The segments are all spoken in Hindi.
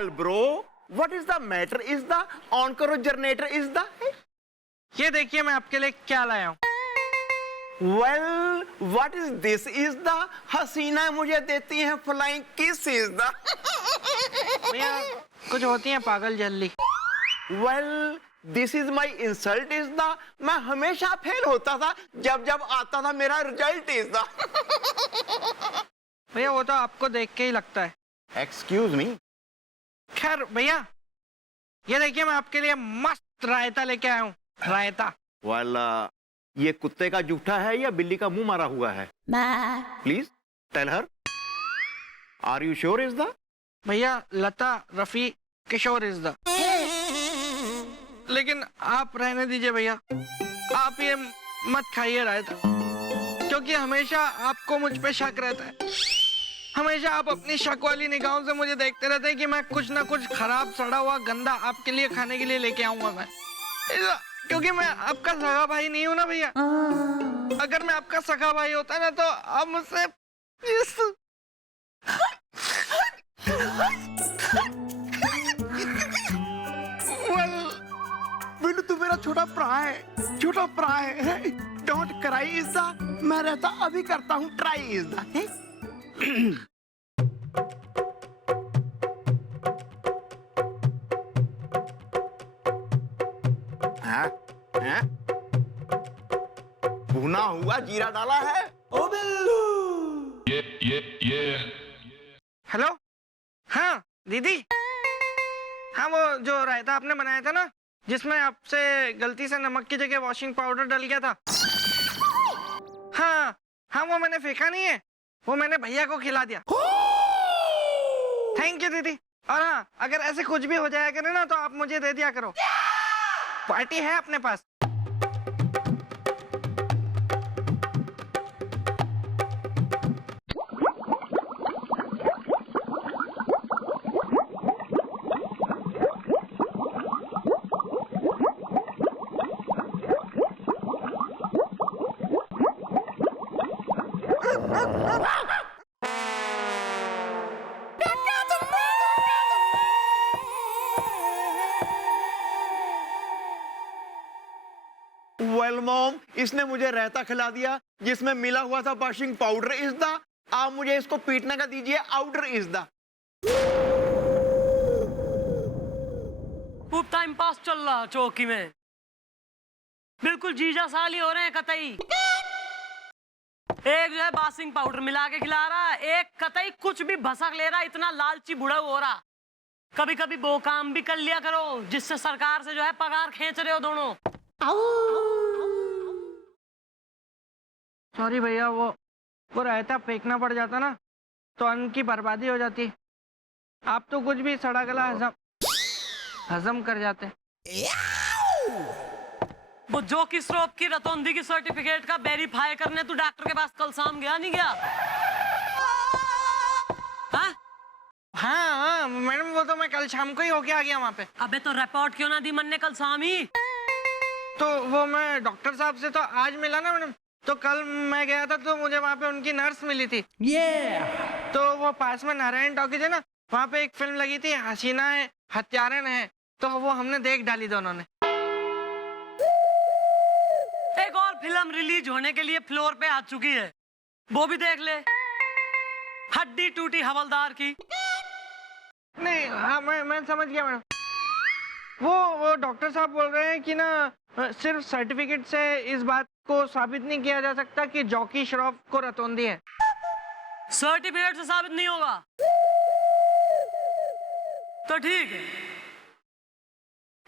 Well, bro, what is the matter? Is the on करो generator is the? ये देखिए मैं आपके लिए क्या लाया हूँ। Well, what is this? Is the हसीना मुझे देती है flying kiss is the? भैया कुछ होती हैं पागल जल्दी। Well, this is my insult is the? मैं हमेशा फेल होता था जब जब आता था मेरा रिजल्ट is the? भैया वो तो आपको देख के ही लगता है। Excuse me. खैर भैया ये देखिए मैं आपके लिए मस्त रायता लेके आया हूँ। रायता। Well, ये कुत्ते का जूठा है या बिल्ली का मुंह मारा हुआ है? Please tell her. Are you sure is the? भैया लता रफी किशोर इज द। लेकिन आप रहने दीजिए भैया, आप ये मत खाइए रायता, क्योंकि हमेशा आपको मुझ पे शक रहता है। हमेशा आप अपनी शक वाली निगाहों से मुझे देखते रहते हैं कि मैं कुछ ना कुछ खराब सड़ा हुआ गंदा आपके लिए खाने के लिए लेके आऊंगा मैं, क्योंकि मैं आपका सगा भाई नहीं हूं ना भैया। अगर मैं आपका सगा भाई होता ना तो आप मुझसे बिल्लू तू मेरा छोटा भरा है, छोटा भरा है। डोंट क्राई इज द, मैं रहता अभी करता हूँ ट्राई इज द। भुना हुआ जीरा डाला है। ओ बिल्लू। हेलो, हाँ दीदी, हाँ वो जो रायता आपने बनाया था ना जिसमें आपसे गलती से नमक की जगह वॉशिंग पाउडर डल गया था, हाँ हाँ वो मैंने फेंका नहीं है, वो मैंने भैया को खिला दिया। थैंक यू दीदी। और हाँ अगर ऐसे कुछ भी हो जाया करे ना तो आप मुझे दे दिया करो, पार्टी है अपने पास। वेल मॉम, इसने मुझे रहता खिला दिया जिसमें मिला हुआ था वॉशिंग पाउडर इज द। आप मुझे इसको पीटने का दीजिए आउडर इज द। खूब टाइम पास चल रहा चौकी में, बिल्कुल जीजा साली हो रहे हैं कतई। एक जो है वॉशिंग पाउडर मिला के खिला रहा, एक कतई कुछ भी भसक ले रहा, इतना लालची बुढ़ा हो रहा। कभी कभी वो काम भी कर लिया करो जिससे सरकार से जो है पगार खींच रहे हो दोनों। सॉरी भैया, वो रायता फेंकना पड़ जाता ना तो अन्न की बर्बादी हो जाती। आप तो कुछ भी सड़ा गला हजम कर जाते। वो जो की स्रोप की रतौंधी की सर्टिफिकेट का वेरीफाई करने तू डॉक्टर के पास कल शाम गया नहीं गया? हाँ हाँ मैडम, वो तो मैं कल शाम को ही होके आ गया वहाँ पे। अबे तो रिपोर्ट क्यों ना दी मन ने कल शाम ही? तो वो मैं डॉक्टर साहब से तो आज मिला ना मैडम, तो कल मैं गया था तो मुझे वहाँ पे उनकी नर्स मिली थी। तो वो पास में नारायण टॉकीज है ना, वहाँ पे एक फिल्म लगी थी हसीना है हत्यारन है, तो वो हमने देख डाली दोनों ने। एक और फिल्म रिलीज होने के लिए फ्लोर पे आ चुकी है, वो भी देख ले, हड्डी टूटी हवलदार की। नहीं हाँ मैं समझ गया मैडम। वो डॉक्टर साहब बोल रहे हैं कि ना सिर्फ सर्टिफिकेट से इस बात को साबित नहीं किया जा सकता कि जॉकी श्रॉफ को रतौंधी है। सर्टिफिकेट से साबित नहीं होगा तो ठीक है,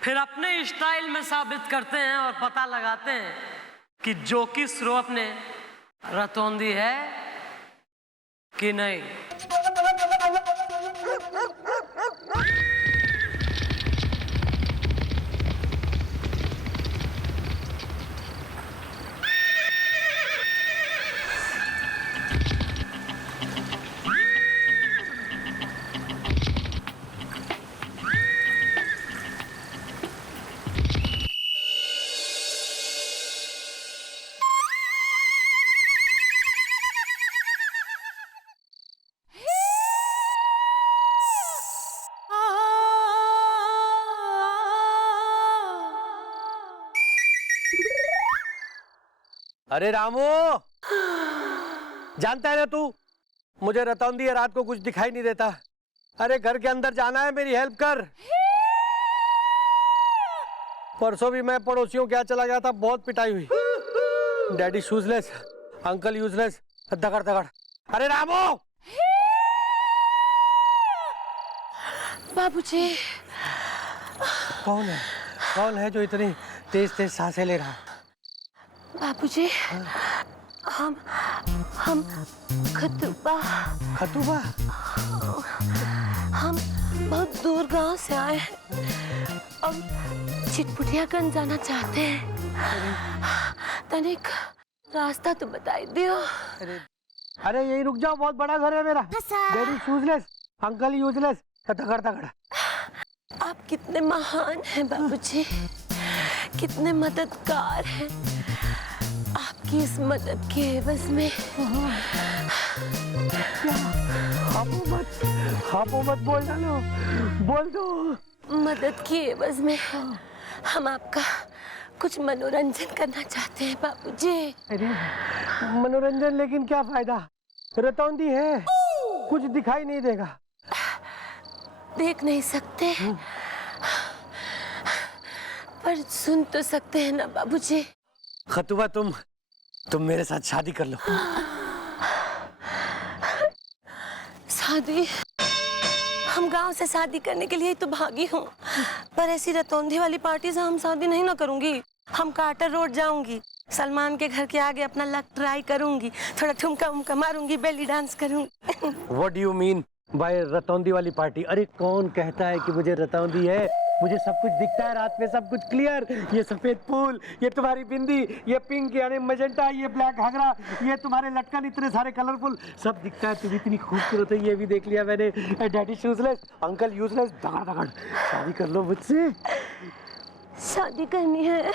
फिर अपने स्टाइल में साबित करते हैं और पता लगाते हैं कि जॉकी श्रॉफ ने रतौंधी है कि नहीं। अरे रामू, जानता है ना तू, मुझे रतौंदी है, रात को कुछ दिखाई नहीं देता। अरे घर के अंदर जाना है, मेरी हेल्प कर। परसों भी मैं पड़ोसियों के यहाँ चला गया था, बहुत पिटाई हुई। डैडी शूजलेस, अंकल यूजलेस, दगड़ दगड़। अरे रामू! बाबूजी, कौन है? कौन है जो इतनी तेज तेज सांसें ले रहा? बाबूजी, हम खतूबा, खतूबा? हम बहुत दूर गांव से आए हैं। अब चिटपुटियागंज जाना चाहते हैं। तनिक रास्ता तो बताई दियो। अरे यही रुक जाओ, बहुत बड़ा घर है मेरा। डैडी शूजलेस, अंकल यूजलेस, दगड़ दगड़। आप कितने महान हैं बाबूजी, कितने मददगार हैं। आपकी इस मदद के एवज में खापो मत बोल डालो, बोल दो। मदद की एवज में हम आपका कुछ मनोरंजन करना चाहते हैं बाबूजी। अरे मनोरंजन, लेकिन क्या फायदा? रतौंदी है, कुछ दिखाई नहीं देगा। देख नहीं सकते पर सुन तो सकते हैं ना बाबूजी। खतुबा, तुम मेरे साथ शादी कर लो। शादी? हम गांव से शादी करने के लिए ही तो भागी हूँ, पर ऐसी रतौंधी वाली पार्टी से हम शादी नहीं ना करूंगी। हम कार्टर रोड जाऊंगी, सलमान के घर के आगे अपना लक ट्राई करूंगी, थोड़ा ठुमका उमका मारूंगी, बेली डांस करूंगी। What do you mean by रतौंधी वाली पार्टी? अरे कौन कहता है कि मुझे रतौंधी है? मुझे सब कुछ दिखता है रात में, सब कुछ क्लियर। ये सफेद फूल, ये तुम्हारी बिंदी, ये पिंक यानी मजेंटा, ये ब्लैक घाघरा, ये तुम्हारे लटकन, इतने सारे कलरफुल, सब दिखता है। तुम इतनी खूबसूरत है, ये भी देख लिया मैंने। डैडी शूजलेस, अंकल यूजलेस, दगड़ दगड़। शादी कर लो मुझसे। शादी करनी है?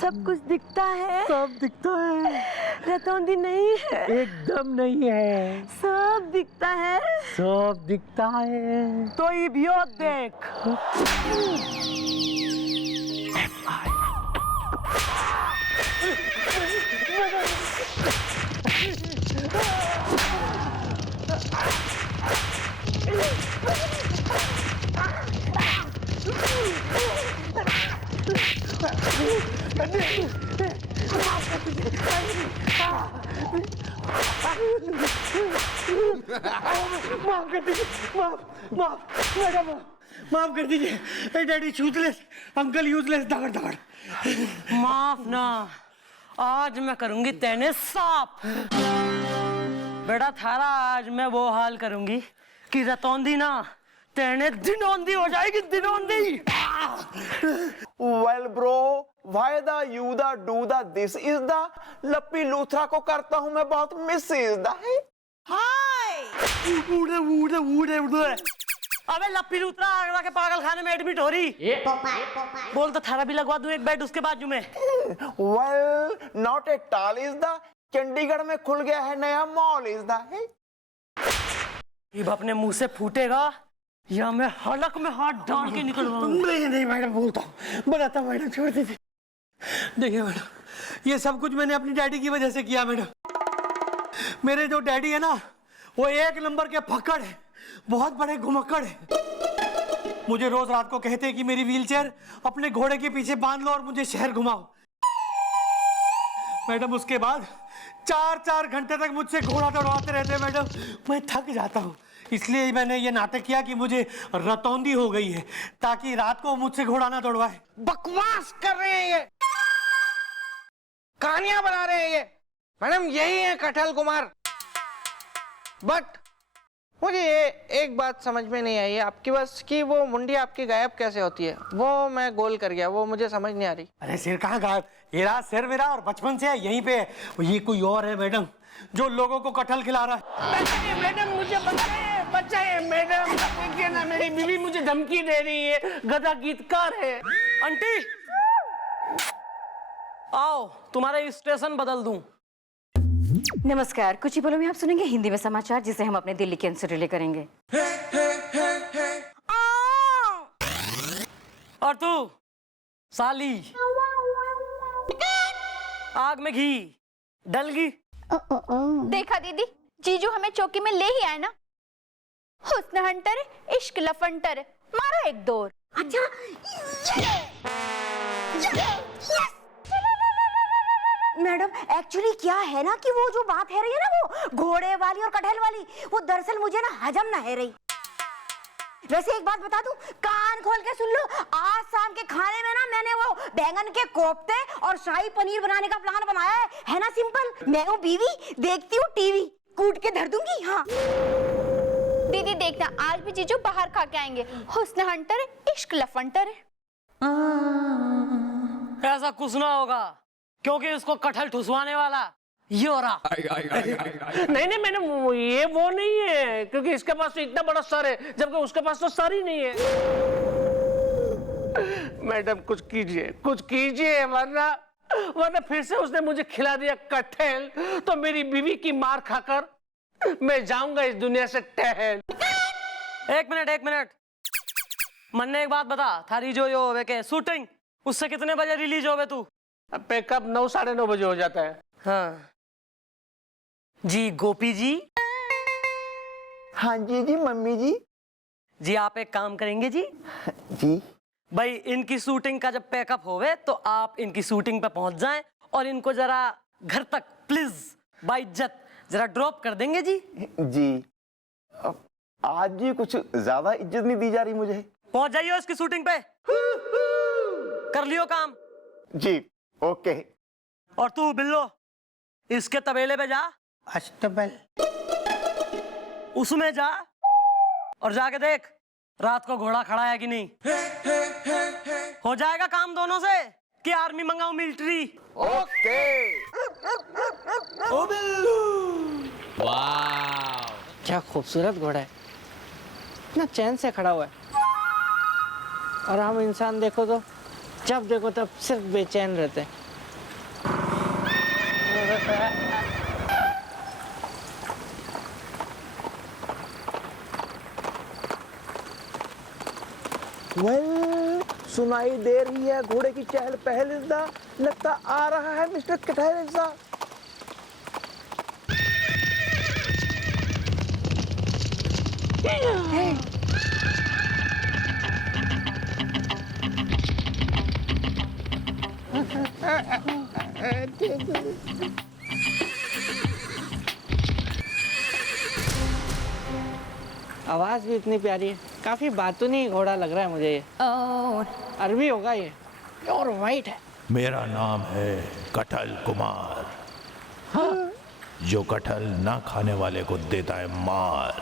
सब कुछ दिखता है? सब दिखता है। रतौंधी नहीं है? एकदम नहीं है। सब दिखता है? सब दिखता है। तो ये भी और देख। माफ कर दीजिए, माफ कर दीजिए। डैडी शूजलेस, अंकल यूजलेस, दगड़ दगड़। माफ ना, आज मैं करूंगी तेने साफ। बेटा थारा आज मैं वो हाल करूंगी कि रतौंधी ना तेने दिनौंधी हो जाएगी, दिनौंधी। Well bro, why the you the do the this is the Lappi Luthra को करता हूं मैं बहुत मिस इज द हाय। अबे लप्पी लूथरा आगरा के पागल खाने में एडमिट हो रही। बोल तो थारा भी लगवा दूं एक बेड उसके बाजू में। Well not at all is the Chandigarh में खुल गया है नया मॉल इज द ये अपने मुंह से फूटेगा या मैं हलक में हाथ डाल के निकलवाऊंगा। नहीं मैडम, बोलता हूँ, बताता हूँ मैडम, छोड़ दीजिए। देखिए मैडम, ये सब कुछ मैंने अपनी डैडी की वजह से किया मैडम। मेरे जो डैडी है ना, वो एक नंबर के फक्कड़ है, बहुत बड़े घुमक्कड़ है। मुझे रोज रात को कहते हैं कि मेरी व्हीलचेयर अपने घोड़े के पीछे बांध लो और मुझे शहर घुमाओ। मैडम उसके बाद 4-4 घंटे तक मुझसे घोड़ा दौड़ाते रहते हैं मैडम। मैं थक जाता हूँ, इसलिए मैंने ये नाटक किया कि मुझे रतौंधी हो गई है, ताकि रात को मुझसे घोड़ा ना दौड़वाए। बकवास कर रहे हैं ये, कहानियां बना रहे हैं ये। मैडम यही है कठल कुमार। बट मुझे एक बात समझ में नहीं आई है आपकी बस कि वो मुंडी आपकी गायब कैसे होती है, वो मैं गोल कर गया, वो मुझे समझ नहीं आ रही। अरे सिर कहाँ गायब? ये रहा सिर मेरा, और बचपन से है यहीं पे है। ये कोई और है मैडम जो लोगों को कटहल खिला रहा है। मैडम मुझे बचाइए मैडम, देखिए ना मेरी बीवी मुझे धमकी दे रही है, गधा गीतकार है। आंटी आओ तुम्हारा स्टेशन बदल दूं। नमस्कार, कुछ ही बोलो में आप सुनेंगे हिंदी में समाचार, जिसे हम अपने दिल्ली केंद्र से रिले करेंगे। और तू साली आग में घी डल गई। देखा दीदी, जीजू हमें चौकी में ले ही आए ना। हुस्न हंटर है, इश्क लफंटर है, मारा एक दौर। अच्छा मैडम, एक्चुअली क्या है ना कि वो जो बात है रही है ना, वो घोड़े वाली और कटहल वाली, वो दरअसल मुझे ना हजम ना है रही। वैसे एक बात बता दूं, कान खोल के सुन लो, आज शाम के खाने में ना मैंने वो बैंगन के कोफ्ते और शाही पनीर बनाने का प्लान बनाया है ना सिंपल। मैं हूँ बीवी, देखती हूँ टीवी, कूट के धर दूंगी। हाँ दीदी देखना, आज भी जीजू बाहर खा के आएंगे। हुस्न हंटर है, इश्क लफंटर है। ऐसा कुछ ना होगा, क्योंकि इसको कटहल ठुसवाने वाला ये हो रहा। नहीं नहीं, मैंने वो नहीं है, क्योंकि इसके पास तो इतना बड़ा सर है, जबकि उसके पास तो सर ही नहीं है। मैडम कुछ कीजिए, वरना फिर से उसने मुझे खिला दिया कटहल, तो मेरी बीवी की मार खाकर मैं जाऊंगा इस दुनिया से टहल। एक मिनट मन्ने, एक बात बता, थारी जो होवे के शूटिंग, उससे कितने बजे रिलीज होवे तू? पैकअप 9 साढ़े 9 बजे हो जाता है। हाँ जी गोपी जी। हाँ जी जी मम्मी जी। जी आप एक काम करेंगे जी, जी भाई इनकी शूटिंग का जब पैकअप होवे तो आप इनकी शूटिंग पे पहुंच जाएं और इनको जरा घर तक प्लीज बाय इज्जत जरा ड्रॉप कर देंगे जी। जी आज जी कुछ ज्यादा इज्जत नहीं दी जा रही मुझे। पहुंच जाइए इसकी शूटिंग पे, कर लियो काम। जी ओके। और तू बिल्लो, इसके तबेले पे जा, अष्टबल उसमें जा और जाके देख रात को घोड़ा खड़ा है कि नहीं। हो जाएगा काम दोनों से कि आर्मी मंगाऊं मिलिट्री? ओके। ओ बिल्लू, वाह, क्या खूबसूरत घोड़ा है, इतना चैन से खड़ा हुआ है। और हम इंसान देखो तो जब देखो तब सिर्फ बेचैन रहते हैं। वेल सुनाई दे रही है घोड़े की चहल पहल इज़्ज़ा, लगता आ रहा है मिस्टर कटहल इज़्ज़ा। आवाज भी इतनी प्यारी है, काफी बातूनी घोड़ा लग रहा है मुझे ये। अरबी होगा ये, और वाइट है। मेरा नाम है कटहल कुमार। जो कटहल ना खाने वाले को देता है मार।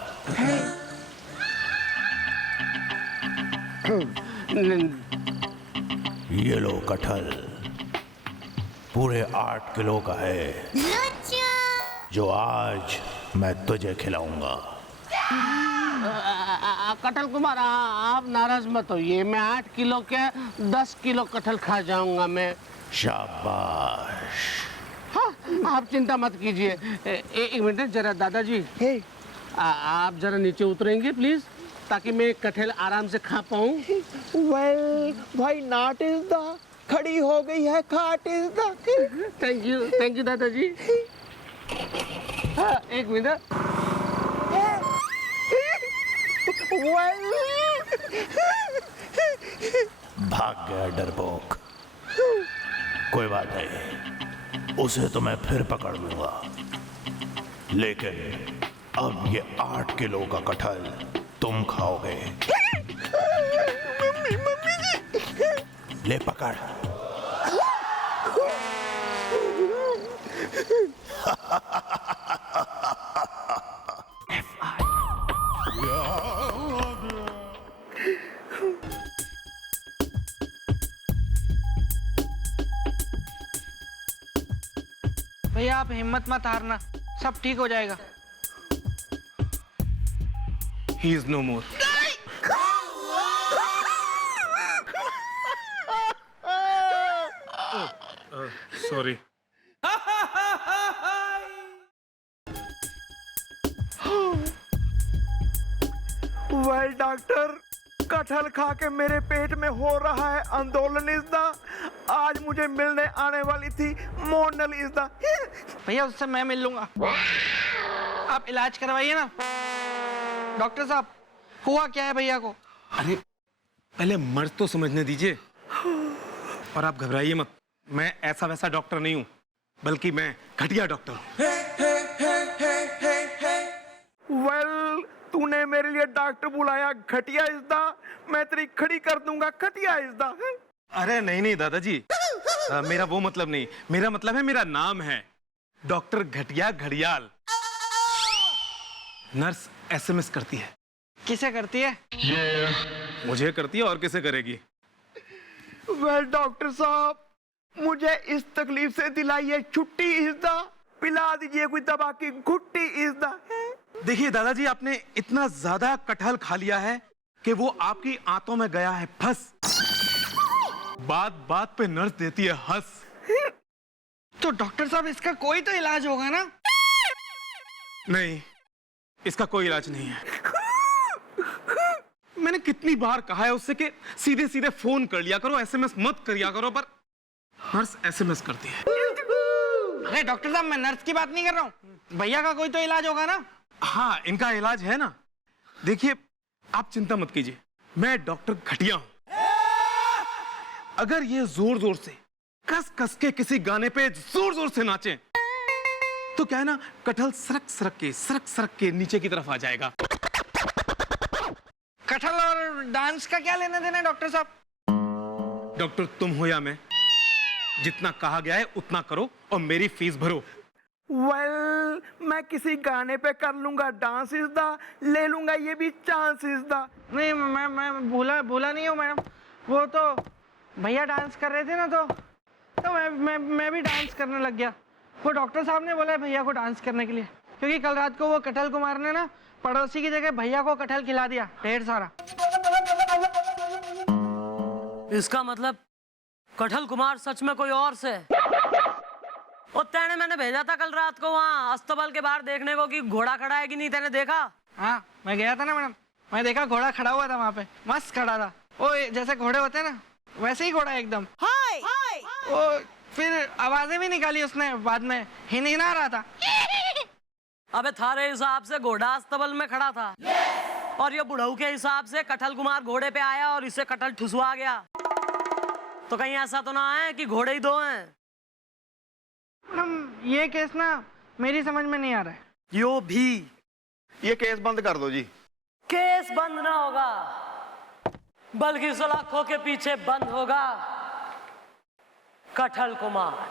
ये लो कटहल, पूरे 8 किलो का है, जो आज मैं तुझे खिलाऊंगा। कटहल कुमार, आप नाराज मत होइए, मैं 8 किलो के 10 किलो कटहल खा जाऊंगा मैं। शाबाश। हाँ, आप चिंता मत कीजिए। एक मिनट जरा दादाजी, आप जरा नीचे उतरेंगे प्लीज, ताकि मैं कटहल आराम से खा पाऊं। वेल भाई नाट इज़्ज़ा, खड़ी हो गई है खाट इज़्ज़ा। थैंक यू दादाजी। हाँ, एक मिनट। भाग गया डरपोक। कोई बात नहीं, उसे तो मैं फिर पकड़ लूंगा, लेकिन अब ये 8 किलो का कटहल तुम खाओगे। मम्मी जी। ले पकड़। भैया आप हिम्मत मत हारना, सब ठीक हो जाएगा। He is no more. Sorry. Well doctor, कटहल खा के मेरे पेट में हो रहा है आंदोलन इज्दा। आज मुझे मिलने आने वाली थी मोनल इज्दा। भैया उससे मैं मिल लूंगा, आप इलाज करवाइए ना। डॉक्टर साहब हुआ क्या है भैया को? अरे पहले मर्ज तो समझने दीजिए, और आप घबराइए मत। मैं ऐसा वैसा डॉक्टर नहीं हूं, बल्कि मैं घटिया डॉक्टर हूं। वेल, तूने मेरे लिए डॉक्टर बुलाया घटिया इज्दा, मैं तेरी खड़ी कर दूंगा घटिया इज्दा। अरे नहीं नहीं दादाजी, मेरा वो मतलब नहीं। मेरा मतलब है, मेरा नाम है डॉक्टर घटिया घड़ियाल। नर्स एसएमएस करती है। किसे करती है? मुझे करती है, और किसे करेगी? वेल डॉक्टर साहब, मुझे इस तकलीफ से दिलाइए छुट्टी इज्दा। पिला दीजिए कोई दवा की घुट्टी इज्दा। देखिए दादाजी, आपने इतना ज्यादा कटहल खा लिया है कि वो आपकी आंतों में गया है फंस। बात बात पे नर्स देती है हंस। तो डॉक्टर साहब इसका कोई तो इलाज होगा ना? नहीं, इसका कोई इलाज नहीं है। मैंने कितनी बार कहा है उससे कि सीधे सीधे फोन कर लिया करो, एसएमएस मत करिया करो, पर नर्स एसएमएस करती है। अरे डॉक्टर साहब, मैं नर्स की बात नहीं कर रहा हूँ, भैया का कोई तो इलाज होगा ना? हाँ, इनका इलाज है ना। देखिए, आप चिंता मत कीजिए, मैं डॉक्टर घटिया हूं। अगर ये जोर जोर से कस कस के किसी गाने पे जोर जोर से नाचें, तो क्या है ना, कटहल सरक सरक के नीचे की तरफ आ जाएगा। कटहल और डांस का क्या लेना देना डॉक्टर साहब? डॉक्टर तुम हो या मैं, जितना कहा गया है उतना करो और मेरी फीस भरो। वेल, मैं किसी गाने पे कर लूंगा डांस इज्दा, ले लूंगा ये भी चांस इज्दा। नहीं, मैं भूला नहीं हूँ मैडम। वो तो भैया डांस कर रहे थे ना, तो मैं भी डांस करने लग गया। वो डॉक्टर साहब ने बोला है भैया को डांस करने के लिए, क्योंकि कल रात को वो कटहल कुमार ने ना पड़ोसी की जगह भैया को कटहल खिला दिया ढेर सारा। इसका मतलब कटहल कुमार सच में कोई और से? और तेने मैंने भेजा था कल रात को वहाँ अस्तबल के बाहर देखने को कि घोड़ा खड़ा है कि नहीं, तेने देखा? हाँ, मैं गया था ना मैडम, मैं देखा घोड़ा खड़ा हुआ था वहाँ पे, मस्त खड़ा था। वो जैसे घोड़े होते हैं ना, वैसे ही घोड़ा एकदम। हाय वो फिर आवाजें भी निकाली उसने, बाद में हिनहिना रहा था। अबे थारे हिसाब से घोड़ा अस्तबल में खड़ा था, और ये बुढ़ऊ के हिसाब से कटहल कुमार घोड़े पे आया और इसे कटहल ठुसवा गया। तो कहीं ऐसा तो ना है कि घोड़े ही दो हैं? मैडम, ये केस ना मेरी समझ में नहीं आ रहा है। यो भी ये केस बंद कर दो जी। केस बंद ना होगा, बल्कि सलाखों के पीछे बंद होगा कटहल कुमार।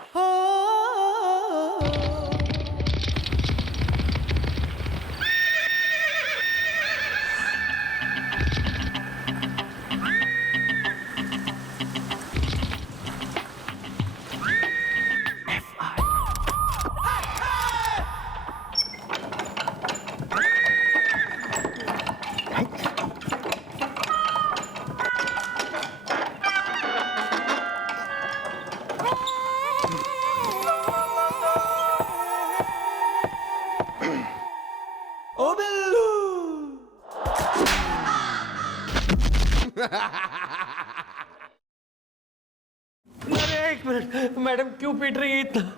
अरे एक मिनट मैडम, क्यों पीट रही है इतना?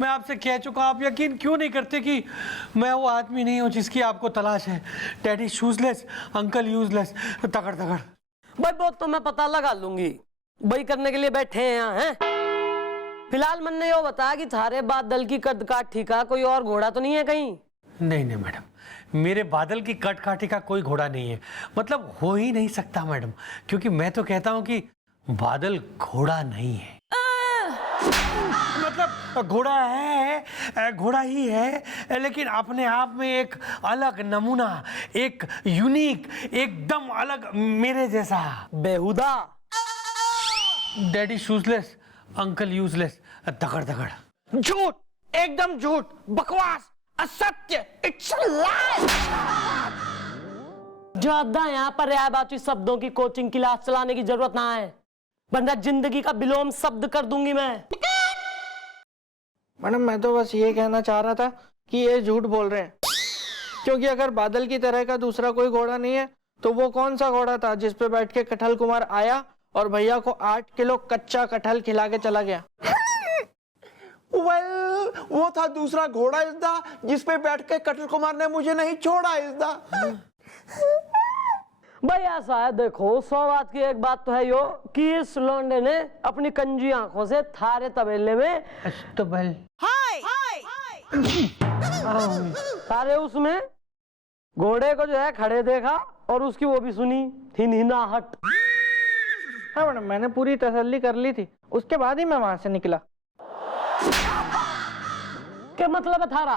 मैं आपसे कह चुका, आप यकीन क्यों नहीं करते कि मैं वो आदमी नहीं हूँ जिसकी आपको तलाश है। डैडी शूजलेस, अंकल यूजलेस, तगड़ तगड़। भाई वो तो मैं पता लगा लूंगी, वही करने के लिए बैठे हैं यहाँ हैं। फिलहाल मैंने यो बताया कि थारे बादल की कद काठी का कोई और घोड़ा तो नहीं है कहीं? नहीं नहीं मैडम, मेरे बादल की कट काठी का कोई घोड़ा नहीं है। मतलब हो ही नहीं सकता मैडम, क्योंकि मैं तो कहता हूँ कि बादल घोड़ा नहीं है। मतलब घोड़ा है, घोड़ा ही है, लेकिन अपने आप में एक अलग नमूना, एक यूनिक, एकदम अलग, मेरे जैसा। बेहुदा। डैडी शूजलेस, अंकल यूजलेस, तगड़ तगड़। झूठ, एकदम झूठ, बकवास, असत्य, इट्स अ लाई। ज्यादा यहाँ पर्यायवाची शब्दों की कोचिंग क्लास चलाने की जरूरत ना है, वरना जिंदगी का विलोम शब्द कर दूंगी मैं। मैडम, मैं तो बस ये कहना चाह रहा था कि ये झूठ बोल रहे हैं, क्योंकि अगर बादल की तरह का दूसरा कोई घोड़ा नहीं है तो वो कौन सा घोड़ा था जिस पे बैठ के कटहल कुमार आया और भैया को 8 किलो कच्चा कटहल खिला के चला गया? वो था दूसरा घोड़ा इज़दा जिस पे बैठ के कटहल कुमार ने मुझे नहीं छोड़ा इज़दा। भाई ऐसा है, देखो 100 बात की एक बात तो है यो कि इस लौंडे ने अपनी कंजी आंखों से थारे तबेले में अस्तबल सारे उसमें घोड़े को जो है खड़े देखा और उसकी वो भी सुनी हिनहिनाहट। हाँ मैडम, मैंने पूरी तसल्ली कर ली थी, उसके बाद ही मैं वहां से निकला। क्या मतलब है थारा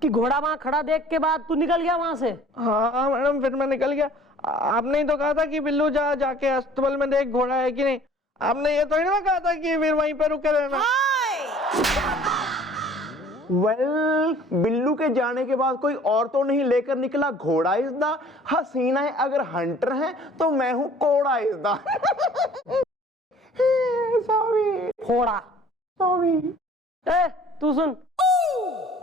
कि घोड़ा वहां खड़ा देख के बाद तू निकल गया वहां से? हाँ मैडम, फिर मैं निकल गया। आपने ही तो कहा था कि बिल्लू जाके अस्तबल में देख घोड़ा है कि नहीं। आपने ये तो नहीं कहा था कि फिर वहीं पे रुके रहना। बिल्लू के जाने के बाद कोई और तो नहीं लेकर निकला घोड़ा इज़दा। हसीना है अगर हंटर है तो मैं हूँ कोड़ा इज़दा। फोड़ा। सॉरी। ए तू सुन,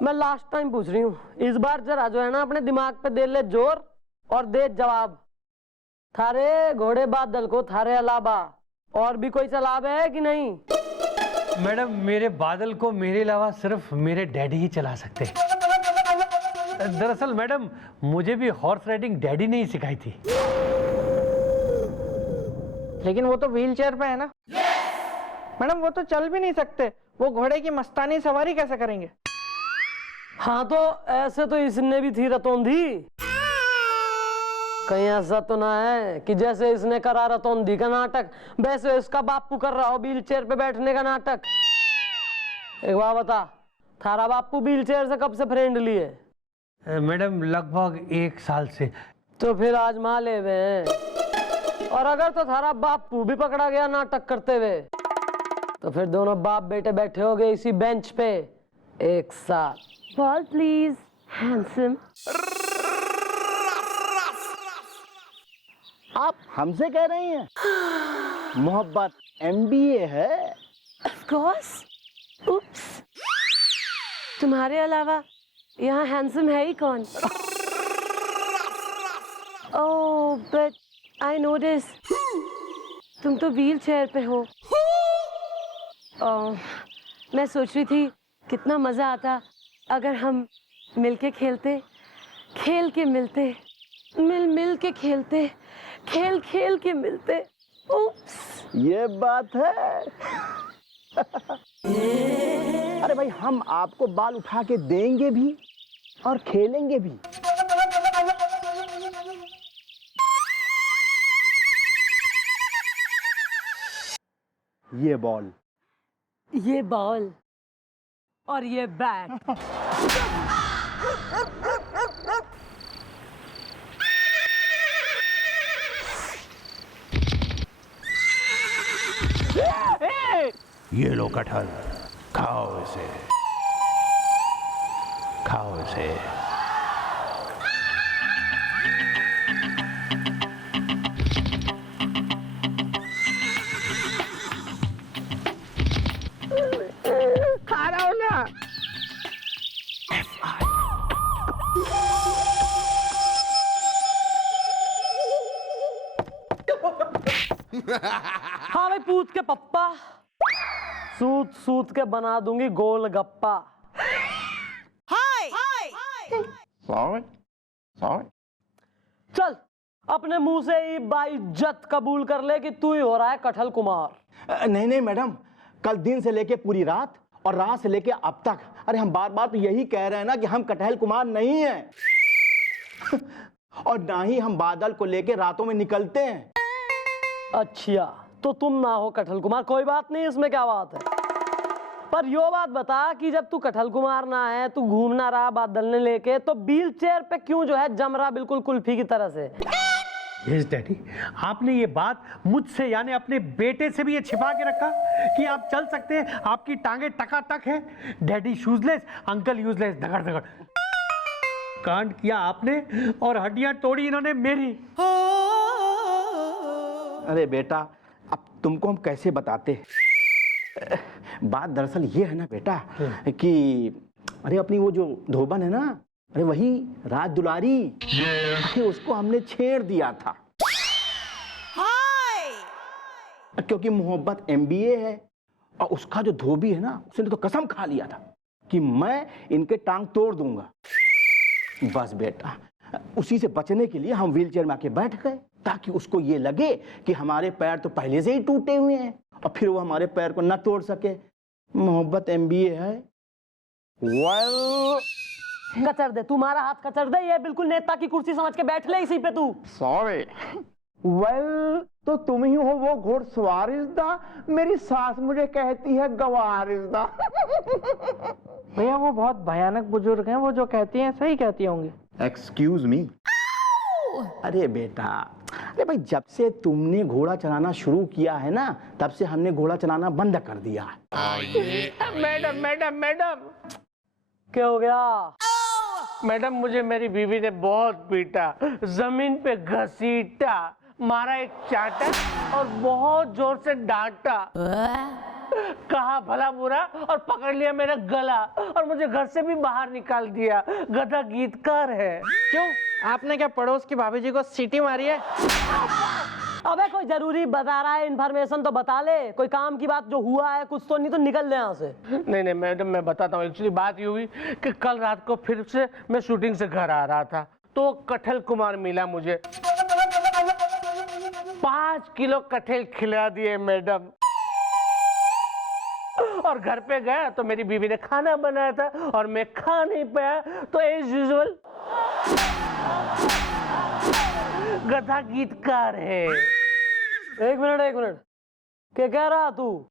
मैं लास्ट टाइम पूछ रही हूँ, इस बार जरा जो है ना अपने दिमाग पे दे ले जोर और दे जवाब। थारे घोड़े बादल को थारे अलावा और भी कोई सलाब है कि नहीं? मैडम, मेरे बादल को मेरे अलावा सिर्फ मेरे डैडी ही चला सकते। दरअसल मैडम, मुझे भी हॉर्स राइडिंग डैडी ने ही सिखाई थी। लेकिन वो तो व्हील चेयर पे है ना। मैडम वो तो चल भी नहीं सकते, वो घोड़े की मस्तानी सवारी कैसे करेंगे? हाँ तो ऐसे तो इसने भी थी रतौंधी। कहीं ऐसा तो ना है कि जैसे इसने करा रतौंधी का नाटक वैसे इसका बापू कर रहा हो व्हील चेयर पे बैठने का नाटक। एक बात बता, थारा बापू व्हील चेयर से कब से फ्रेंडली है? मैडम लगभग 1 साल से। तो फिर आजमा ले वे। और अगर तो थारा बापू भी पकड़ा गया नाटक करते हुए तो फिर दोनों बाप बेटे बैठे हो गए इसी बेंच पे एक साथ। Ball please handsome. आप हमसे कह रही हैं मोहब्बत MBA है? Of course. उप्स, तुम्हारे अलावा यहाँ हैंडसम है ही कौन? ओह बट आई नोटिस तुम तो व्हील चेयर पे हो। मैं सोच रही थी कितना मजा आता अगर हम मिलके खेलते, खेल के मिलते, मिल के खेलते, खेल के मिलते। उप्स। ये बात है। अरे भाई, हम आपको बाल उठा के देंगे भी और खेलेंगे भी। ये बॉल, ये बॉल और ये बैट। ये लो कटहल, खाओ इसे, खाओ इसे। खा रहा हूँ ना। हाँ भाई, पूछ के पप्पा, सूत के बना दूंगी गोल गप्पा। चल अपने मुंह से ही बाइज्जत कबूल कर ले कि तू ही हो रहा है कटहल कुमार। नहीं मैडम, कल दिन से लेके पूरी रात और रात से लेके अब तक, अरे हम बार बार तो यही कह रहे हैं ना कि हम कटहल कुमार नहीं हैं। और ना ही हम बादल को लेके रातों में निकलते हैं। अच्छा, तो तुम ना हो कटहल कुमार, कोई बात नहीं, इसमें क्या बात है। पर यो बात बता कि जब तू कटहल कुमार ना है, तू घूमना रहा बादल ने लेके, तो व्हील चेयर पे क्यों जो है जम रहा बिल्कुल कुल्फी की तरह से? यस डैडी, आपने ये बात मुझसे यानी अपने बेटे से भी ये छिपा के रखा कि आप चल सकते हैं, आपकी टांगे टकाटक है। डैडी शूजलेस, अंकल यूजलेस, धगड़ धगड़। कांड किया आपने और हड्डियां तोड़ी इन्होंने मेरी। अरे बेटा, अब तुमको हम कैसे बताते। बात दरअसल ये है ना बेटा कि अरे अपनी वो जो धोबन है ना, अरे वही राज दुलारी, अरे उसको हमने छेड़ दिया था। क्योंकि मोहब्बत MBA है और उसका जो धोबी है ना, उसने तो कसम खा लिया था कि मैं इनके टांग तोड़ दूंगा। बस बेटा, उसी से बचने के लिए हम व्हीलचेयर में आके बैठ गए ताकि उसको ये लगे कि हमारे पैर तो पहले से ही टूटे हुए हैं और फिर वो हमारे पैर को न तोड़ सके। मोहब्बत MBA है। कचर दे, तुम्हारा हाथ कचर दे, ये बिल्कुल नेता की कुर्सी समझ के बैठ ले इसी पे तू। सॉरी। तो तुम ही हो वो घोड़सवार इज़दा, मेरी सास मुझे कहती है गवार इज़दा। भैया वो बहुत भयानक बुजुर्ग हैं, वो जो कहती हैं सही कहती होंगी। Excuse me. अरे बेटा, अरे भाई जब से तुमने घोड़ा चलाना शुरू किया है ना, तब से हमने घोड़ा चलाना बंद कर दिया है। मैडम मैडम मैडम, क्या हो गया? मैडम मुझे मेरी बीवी ने बहुत पीटा, जमीन पे घसीटा, मारा एक चाटा और बहुत जोर से डांटा, कहा भला बुरा और पकड़ लिया मेरा गला और मुझे घर से भी बाहर निकाल दिया। गधा गीतकार है। क्यों, आपने क्या पड़ोस की भाभी जी को सीटी मारी है? अबे कोई जरूरी बता रहा है इन्फॉर्मेशन तो बता ले, कोई काम की बात जो हुआ है कुछ तो नहीं तो निकल ले यहाँ से। नहीं मैडम मैं बताता हूँ। एक्चुअली बात ये हुई कि कल रात को फिर से मैं शूटिंग से घर आ रहा था तो कटहल कुमार मिला मुझे, 5 किलो कटहल खिला दिए मैडम। और घर पे गया तो मेरी बीवी ने खाना बनाया था और मैं खा नहीं पाया तो एज यूजुअल गधा गीतकार है। एक मिनट, क्या कह रहा तू?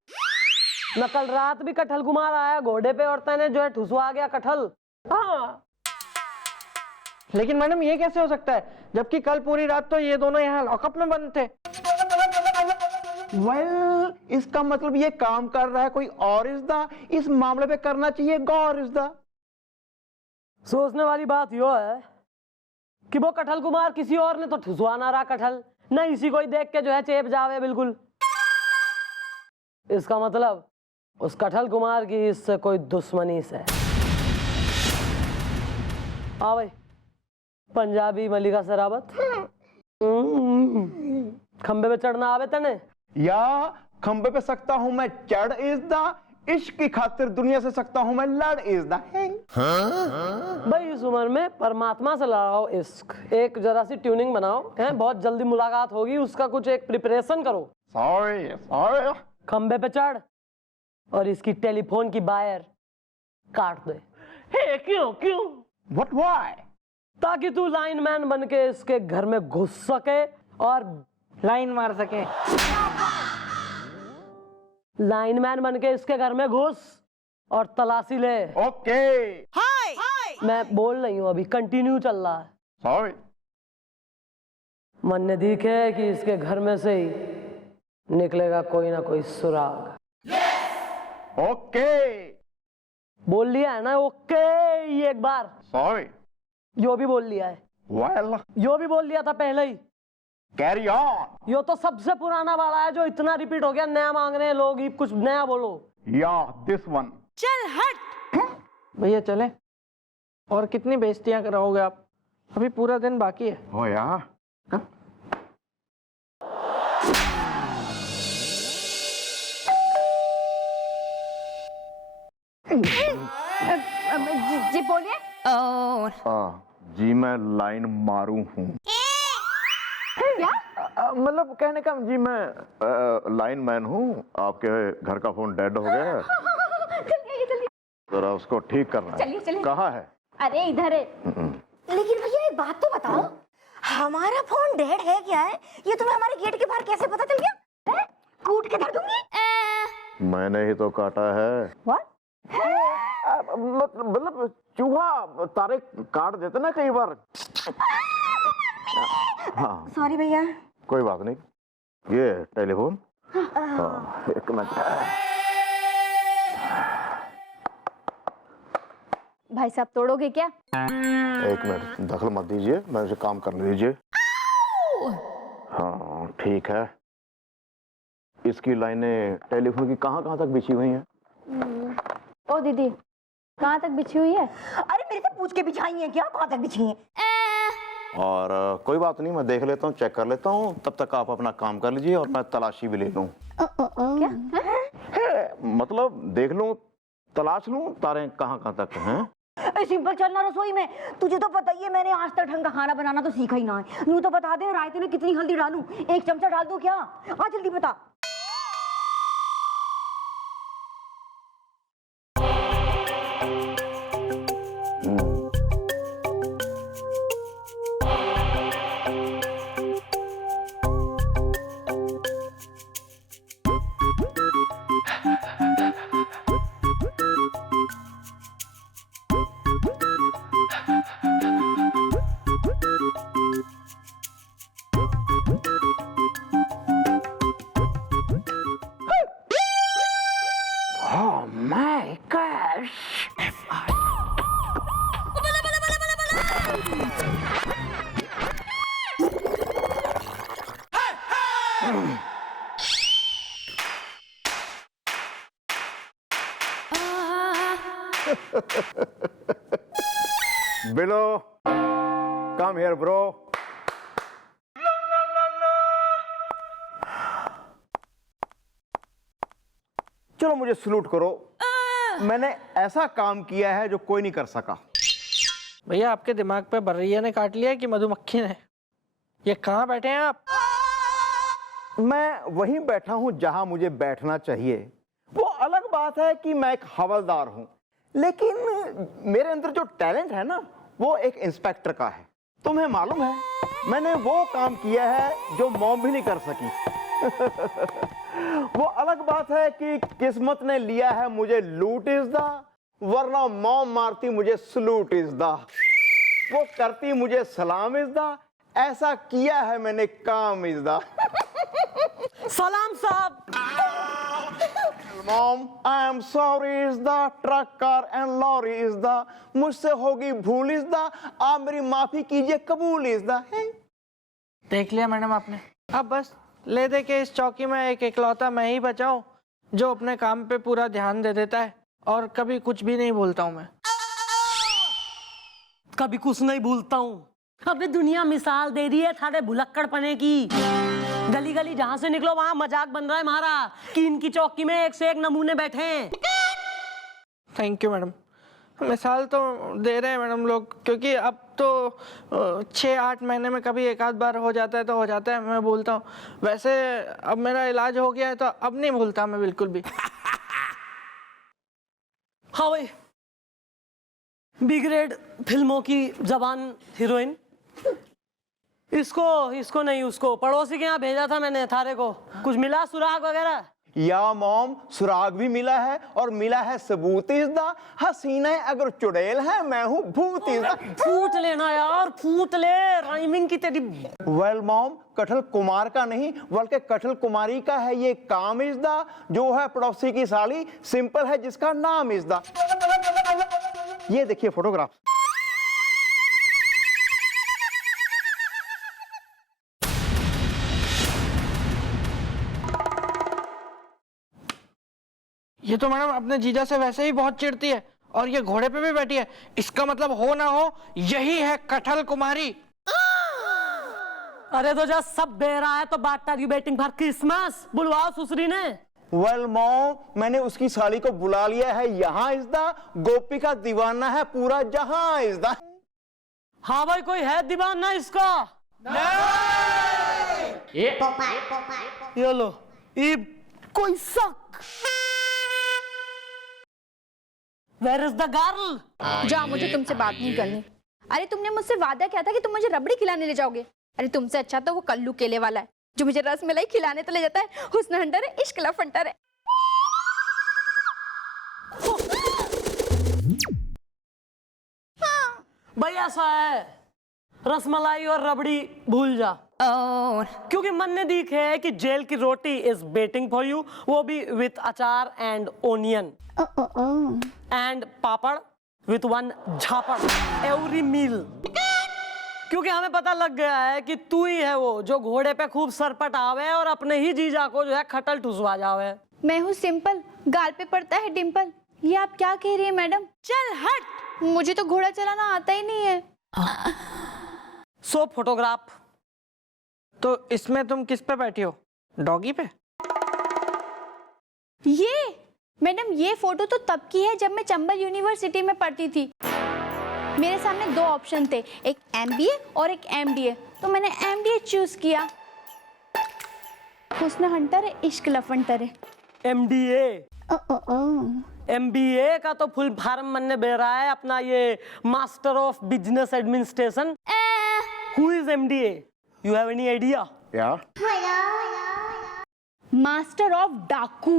न कल रात भी कटहल कुमार आया घोड़े पे और तैने जो है ठुसवा गया कटहल। हाँ, लेकिन मैडम ये कैसे हो सकता है जबकि कल पूरी रात तो ये दोनों यहाँ लॉकअप में बंद थे। इसका मतलब ये काम कर रहा है कोई और इज़दा, इस मामले पे करना चाहिए गौर इज़दा। सोचने वाली बात यो है कि वो कटहल कुमार किसी और ने तो ठुसवा ना रहा कटहल, न इसी को ही देख के जो है चेप जावे बिल्कुल। इसका मतलब उस कटहल कुमार की इससे कोई दुश्मनी से। हाँ भाई, पंजाबी मलिका शराबत। खंबे पे चढ़ना आवे तने? या खंबे पे सकता हूं मैं चढ़ इज़दा, इश्क की खातिर दुनिया से सकता हूं मैं लड़ इज़दा। भाई इस उम्र में परमात्मा से लड़ाओ इश्क, एक जरा सी ट्यूनिंग बनाओ, हैं बहुत जल्दी मुलाकात होगी, उसका कुछ एक प्रिपरेशन करो। सॉरी। खंबे पे चढ़ और इसकी टेलीफोन की वायर काट दे। हे क्यों? What why? ताकि तू लाइनमैन बन के इसके घर में घुस सके और लाइन मार सके। लाइनमैन बन के इसके घर में घुस और तलाशी ले। ओके। मैं बोल रही हूँ, अभी कंटिन्यू चल रहा है। सॉरी। मन ने दिखे कि इसके घर में से ही निकलेगा कोई ना कोई सुराग। ओके। बोल लिया है ना ओके ये एक बार? सॉरी। यो भी बोल लिया है? Well, यो भी बोल लिया था पहले ही। Carry on. यो तो सबसे पुराना वाला है जो इतना रिपीट हो गया, नया मांग रहे हैं लोग, ये कुछ नया बोलो। या दिस वन। चल हट। भैया चले, और कितनी बेइज्जतियां कराओगे आप? अभी पूरा दिन बाकी है। हो या जी बोलिए। जी मैं लाइन मारू हूँ। क्या? मतलब कहने का जी मैं लाइन मैन हूँ। आपके घर का फोन डेड हो गया है, जल्दी। जरा उसको ठीक करना है। चलिए। कहाँ है? अरे इधर है। लेकिन भैया एक बात तो बताओ, हमारा फोन डेड है क्या है? ये तुम्हें हमारे गेट के बाहर कैसे पता चल गया? कूट के धर दूंगी। मैंने ही तो काटा है। मतलब चूहा तारे काट देते ना कई बार। हाँ सॉरी भैया। कोई बात नहीं। ये टेलीफोन। हाँ, एक मिनट। भाई साहब तोड़ोगे क्या? एक मिनट, दखल मत दीजिए, मैं उसे काम करने दीजिए। हाँ ठीक है। इसकी लाइनें टेलीफोन की कहाँ कहाँ तक बिछी हुई हैं? ओ दीदी, कहाँ तक बिछी हुई है? अरे मेरे से पूछ के बिछाई है क्या? कहाँ तक बिछी है? और कोई बात नहीं, मैं देख लेता हूँ, चेक कर लेता हूँ, तब तक आप अपना काम कर लीजिए और मैं तलाशी भी ले लूँ। क्या? मतलब देख लूँ, तलाश लूँ तारे कहाँ कहाँ तक हैं। सिंपल चलना रसोई में। तुझे तो पता ही है मैंने आज तक ढंग का खाना बनाना तो सीखा ही ना है। यूं तो बता दे रायते में कितनी हल्दी डालूं? 1 चमचा डाल दूं क्या? आ जल्दी बता। Below, come here bro. चलो मुझे सलूट करो, मैंने ऐसा काम किया है जो कोई नहीं कर सका। भैया आपके दिमाग पे बर्रिया ने काट लिया कि मधुमक्खी ने? ये कहाँ बैठे हैं आप? मैं वहीं बैठा हूं जहां मुझे बैठना चाहिए। वो अलग बात है कि मैं एक हवलदार हूं, लेकिन मेरे अंदर जो टैलेंट है ना, वो एक इंस्पेक्टर का है। तुम्हें मालूम है, मैंने वो काम किया है जो मॉम भी नहीं कर सकी। वो अलग बात है कि किस्मत ने लिया है मुझे लूट इज द, वरना मॉम मारती मुझे सलूट इज द। वो करती मुझे सलाम इज द, ऐसा किया है मैंने काम इज द। सलाम साहब। Mom, I am sorry is the, truck car and lorry is the, मुझसे होगी भूल is the, आप मेरी माफी कीजिए कबूल is the। देख लिया मैडम आपने? अब बस ले दे के इस चौकी में एक इकलौता मैं ही बचाऊं जो अपने काम पे पूरा ध्यान दे देता है और कभी कुछ भी नहीं भूलता हूं मैं। कभी कुछ नहीं भूलता हूँ। अबे दुनिया मिसाल दे रही है थारे भुलक्कड़पने की। गली गली जहां से निकलो वहां मजाक बन रहा है हमारा कि इनकी चौकी में एक से एक नमूने बैठे हैं। Thank you madam. मिसाल तो दे रहे हैं मैडम लोग, क्योंकि अब तो 6-8 महीने में कभी एक आध बार हो जाता है तो हो जाता है, मैं भूलता हूँ। वैसे अब मेरा इलाज हो गया है तो अब नहीं भूलता मैं बिल्कुल भी। हाँ भाई, बी ग्रेड फिल्मों की जबान हीरोइन। इसको नहीं, उसको पड़ोसी के यहाँ भेजा था मैंने थारे को। कुछ मिला सुराग वगैरह? या मॉम, सुराग भी मिला है और मिला है सबूत इज द। हसीना अगर चुड़ैल है, मैं हूँ भूत इज द। फूट लेना यार, फूट ले, राइमिंग की तेरी। वेल मॉम, कठल कुमार का नहीं बल्कि कठल कुमारी का है ये काम इज द, जो है पड़ोसी की साली, सिंपल है जिसका नाम इज द। ये देखिए फोटोग्राफ। ये तो मैडम अपने जीजा से वैसे ही बहुत चिढ़ती है और ये घोड़े पे भी बैठी है। इसका मतलब हो ना हो यही है कठल कुमारी। अरे तो जब सब बेरा है तो बात are you waiting for Christmas? बुलवाओ सुसरी ने। वेल मॉम, मैंने उसकी साली को बुला लिया है, यहाँ इज द। गोपी का दीवाना है पूरा जहां इज द। हाँ भाई, कोई है दीवाना इसका? ये लो, ये कोई शक? Where is the girl? जाओ, मुझे तुमसे बात नहीं करनी। अरे तुमने मुझसे वादा किया था कि तुम मुझे रबड़ी खिलाने ले जाओगे। अरे तुमसे अच्छा तो वो कल्लू केले वाला है जो मुझे रसमलाई खिलाने तो ले जाता है। हुस्न हंटर है, इश्क लफंटर है। भाई ऐसा है, रसमलाई और रबड़ी भूल जा। क्योंकि मन ने देखे है कि जेल की रोटी इज वेटिंग फॉर यू, वो भी with achar and onion and papad with 1 jhapad every meal. क्योंकि हमें पता लग गया है कि तू ही है वो जो घोड़े पे खूब सरपट आवे और अपने ही जीजा को जो है खटल ठुसवा जावे। मैं हूँ सिंपल, गाल पे पड़ता है डिंपल, ये आप क्या कह रही है मैडम? चल हट। मुझे तो घोड़ा चलाना आता ही नहीं है। सो फोटोग्राफ। तो इसमें तुम किस पे बैठी हो, डॉगी पे? ये मैडम, ये फोटो तो तब की है जब मैं चंबल यूनिवर्सिटी में पढ़ती थी। मेरे सामने 2 ऑप्शन थे, एक MBA और एक MDA, तो मैंने MDA चूज किया। हुस्न हंटर है, इश्क लफंटर है। MDA MBA का तो फुल फॉर्म बनने बे रहा है अपना ये master of business administration. Who is MDA? You have any idea? Master of डाकू,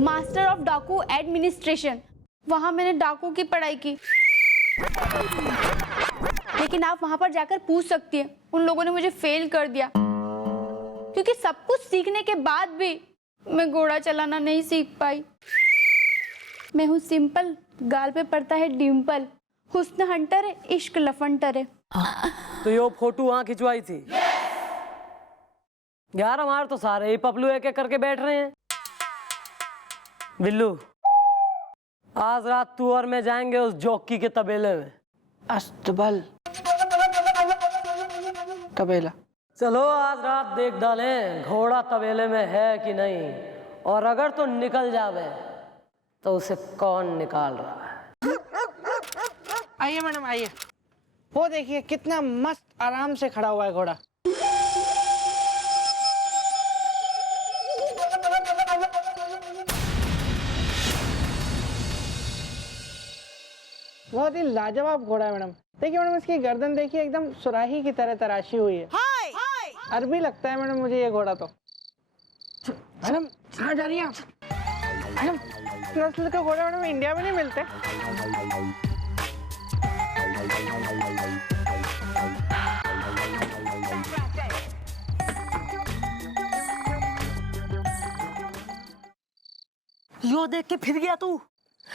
मास्टर ऑफ डाकू एडमिनिस्ट्रेशन। वहां मैंने डाकू की पढ़ाई की। लेकिन आप वहां पर जाकर पूछ सकती हैं, उन लोगों ने मुझे फेल कर दिया, क्योंकि सब कुछ सीखने के बाद भी मैं घोड़ा चलाना नहीं सीख पाई। मैं हूँ सिंपल, गाल पे पड़ता है डिम्पल, हुस्न हंटर है, इश्क लफंटर है। तो ये फोटो वहां खिंचवाई थी यार? हमारे तो सारे ही पपलू एक एक करके बैठ रहे हैं। बिल्लू, आज रात तू और मैं जाएंगे उस जॉकी के तबेले में। अस्तबल तबेला। चलो आज रात देख डालें घोड़ा तबेले में है कि नहीं, और अगर तो निकल जावे तो उसे कौन निकाल रहा है। आइए मैडम आइए, वो देखिए कितना मस्त आराम से खड़ा हुआ है घोड़ा। बहुत ही लाजवाब घोड़ा है मैडम। देखिए मैडम, इसकी गर्दन देखिए, एकदम सुराही की तरह तराशी हुई है। अरबी लगता है मैडम मुझे ये घोड़ा। तो मैडम कहाँ जा रही हैं आप? मैडम, इस नस्ल के घोड़े मैडम इंडिया में नहीं मिलते। यो देख के फिर गया तू।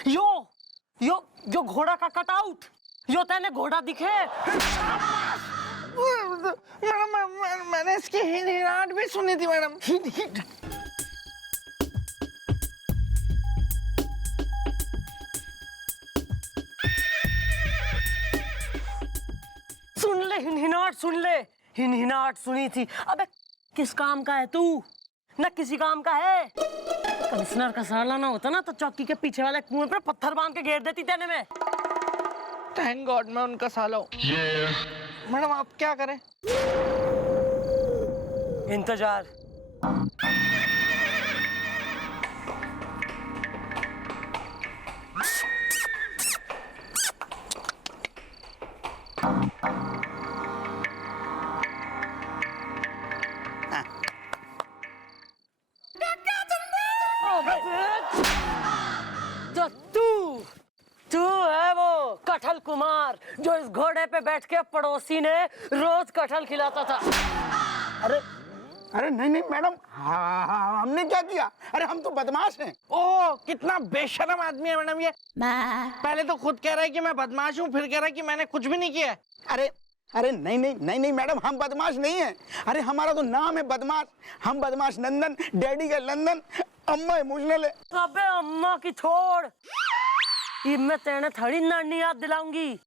यो घोड़ा का कटआउट। यो तेने घोड़ा दिखे? मैडम मैंने इसकी हिनहिनाहट भी सुनी थी मैडम। सुन ले हिनहिनाहट, सुन ले हिनहिनाहट सुनी थी। अबे किस काम का है तू? न किसी काम का है। कमिश्नर का साला ना होता ना तो चौकी के पीछे वाले कुएं पर पत्थर बांध के घेर देती तेने में। थैंक गॉड मैं उनका साला हूँ। मैडम आप क्या करें? इंतजार। तू है वो कटहल कुमार जो इस घोड़े पे बैठ के पड़ोसी ने रोज कटहल खिलाता था। अरे अरे नहीं नहीं मैडम, हाँ, हमने क्या किया? अरे हम तो बदमाश हैं। ओह कितना बेशर्म आदमी है मैडम ये। पहले तो खुद कह रहा है कि मैं बदमाश हूँ, फिर कह रहा है कि मैंने कुछ भी नहीं किया। अरे अरे नहीं नहीं नहीं नहीं मैडम, हम बदमाश नहीं हैं। अरे हमारा तो नाम है बदमाश। हम बदमाश नंदन, डैडी का लंदन, अम्मा इमोशनल है। अबे अम्मा की छोड़, ये मैं तेने थोड़ी नानी याद दिलाऊंगी।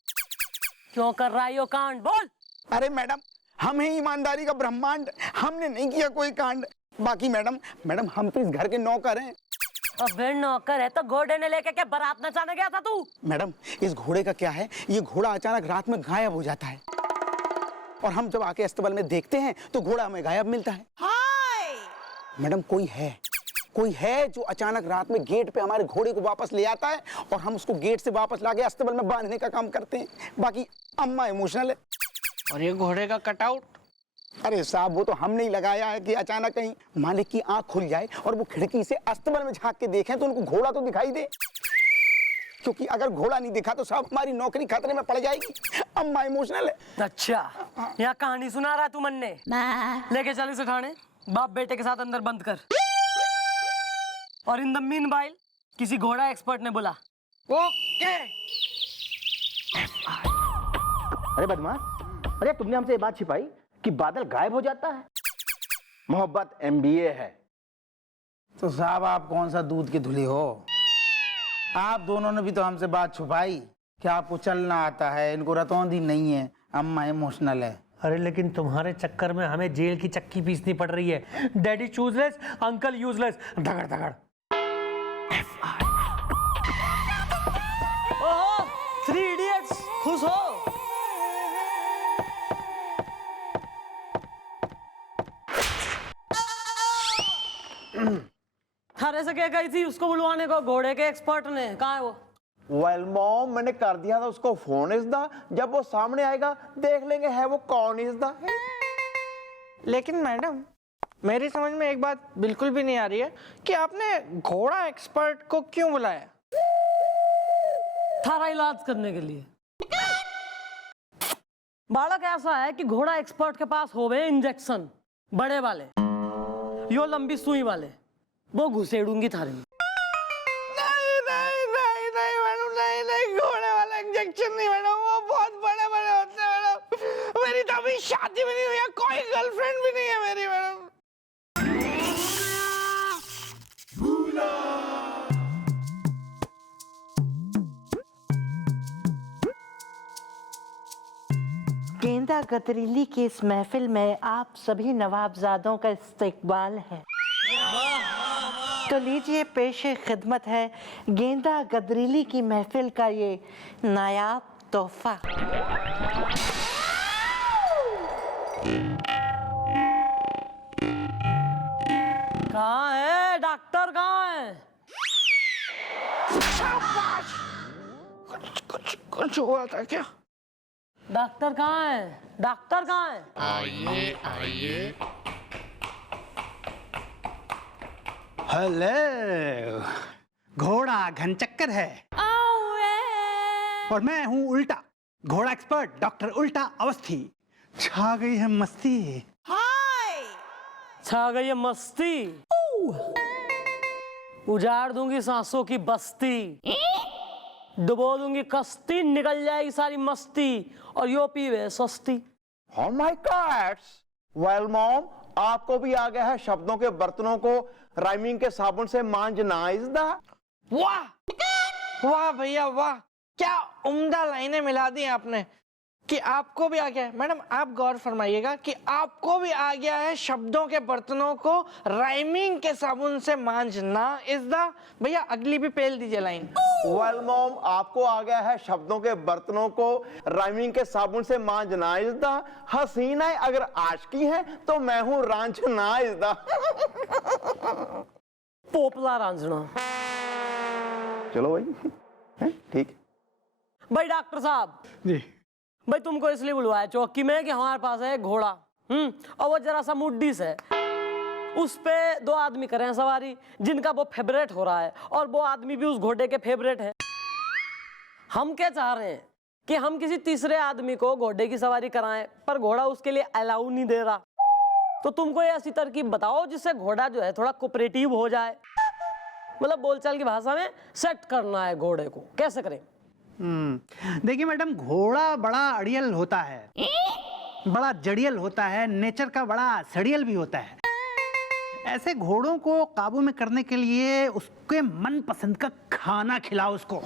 क्यों कर रहा है यो कांड? बोल। अरे मैडम, हम हैं ईमानदारी का ब्रह्मांड, हमने नहीं किया कोई कांड। बाकी मैडम हम तो इस घर के नौकर हैं। अबे नौकर है तो घोड़े ने लेके क्या बारात नचाने गया था तू? मैडम इस घोड़े का क्या है, ये घोड़ा अचानक रात में गायब हो जाता है और हम जब आके अस्तबल में देखते हैं तो घोड़ा हमें गायब मिलता है। मैडम कोई है जो अचानक रात में गेट पे हमारे घोड़े को वापस ले आता है और हम उसको गेट से वापस लाके अस्तबल में बांधने का काम करते हैं। बाकी अम्मा इमोशनल है। और ये घोड़े का कटआउट? अरे साहब वो तो हम नहीं लगाया है कि अचानक कहीं मालिक की आंख खुल जाए और वो खिड़की से अस्तबल में झांक के देखें तो उनको घोड़ा तो दिखाई दे, क्योंकि अगर घोड़ा नहीं दिखा तो साहब हमारी नौकरी खतरे में पड़ जाएगी। अम्मा इमोशनल है। अच्छा यहाँ कहानी सुना रहा है तू मन ने? लेके चल इसे थाने, बाप बेटे के साथ अंदर बंद कर। और इन द मीनवाइल किसी घोड़ा एक्सपर्ट ने बोला। ओके। अरे बदमाश, अरे तुमने हमसे ये बात छिपाई कि बादल गायब हो जाता है। मोहब्बत MBA है। तो साहब आप कौन सा दूध की धुली हो? आप दोनों ने भी तो हमसे बात छुपाई कि आपको चलना आता है, इनको रतौंधी नहीं है, अम्मा इमोशनल है। अरे लेकिन तुम्हारे चक्कर में हमें जेल की चक्की पीसनी पड़ रही है। डैडी चूजलेस, अंकल यूजलेस, धगड़ धगड़। ओहो, 3 इडियट्स, खुश हो? थारे से क्या कही थी उसको बुलवाने को? घोड़े के एक्सपर्ट ने, कहाँ है वो? वेल मॉम, मैंने कर दिया था उसको फोन इस दा, जब वो सामने आएगा देख लेंगे है वो कौन इस दा है। लेकिन मैडम, मेरी समझ में एक बात बिल्कुल भी नहीं आ रही है कि आपने घोड़ा एक्सपर्ट को क्यों बुलाया? थारा इलाज करने के लिए। बालक ऐसा है कि घोड़ा एक्सपर्ट के पास होवे इंजेक्शन बड़े वाले, यो लंबी सुई वाले, वो घुसेड़ूंगी थारे में। नहीं मैडम, नहीं, घोड़े वाला इंजेक्शन नहीं मैडम, वो बहुत बड़े बड़े होते हैं मैडम। मेरी तो अभी शादी भी नहीं हुई है, कोई गर्लफ्रेंड भी नहीं है मेरी मैडम। गेंदा गदरीली की इस महफिल में आप सभी नवाबजादों का इस्तकबाल है। तो लीजिए, पेशे खिदमत है गेंदा गदरीली की महफिल का ये नायाब तोहफा। कहाँ है डॉक्टर, कहाँ है? कुछ हुआ था क्या? डॉक्टर कहाँ है? डॉक्टर कहाँ है? आइए। हेलो, घोड़ा घनचक्कर है और मैं हूँ उल्टा, घोड़ा एक्सपर्ट डॉक्टर उल्टा अवस्थी। छा गई है मस्ती। छा गई है मस्ती, उजाड़ दूंगी सांसों की बस्ती, डुबो दूंगी कश्ती, निकल जाएगी सारी मस्ती और यो पीवे सस्ती। Oh my God! Well mom, आपको भी आ गया है शब्दों के बर्तनों को राइमिंग के साबुन से मांजना इस दा। वाह वाह भैया वाह, क्या उम्दा लाइनें मिला दी आपने कि आपको भी आ गया है। मैडम आप गौर फरमाइएगा कि आपको भी आ गया है शब्दों के बर्तनों को राइमिंग के साबुन से मांजना इस दा। भैया अगली भी पेल दीजिए लाइन। वेल मॉम, आपको आ गया है शब्दों के बर्तनों को राइमिंग के साबुन से मांजना इस दा। हसीना अगर आशिकी है तो मैं हूँ रांझना इस दा। पोपला रांझना। चलो भाई, ठीक। भाई डॉक्टर साहब जी भाई, तुमको इसलिए बुलवाया चौकी में कि हमारे पास है घोड़ा, और वो जरा सा मुड्डी से, उस पे 2 आदमी करें सवारी जिनका वो फेवरेट हो रहा है, और वो आदमी भी उस घोड़े के फेवरेट है। हम क्या चाह रहे हैं कि हम किसी तीसरे आदमी को घोड़े की सवारी कराएं, पर घोड़ा उसके लिए अलाउ नहीं दे रहा। तो तुमको ये ऐसी तरकीब बताओ जिससे घोड़ा जो है थोड़ा कोऑपरेटिव हो जाए, मतलब बोलचाल की भाषा में सेट करना है घोड़े को, कैसे करें? देखिए मैडम, घोड़ा बड़ा अड़ियल होता है, बड़ा जड़ियल होता है, नेचर का बड़ा सड़ियल भी होता है। ऐसे घोड़ों को काबू में करने के लिए उसके मन पसंद का खाना खिलाओ उसको।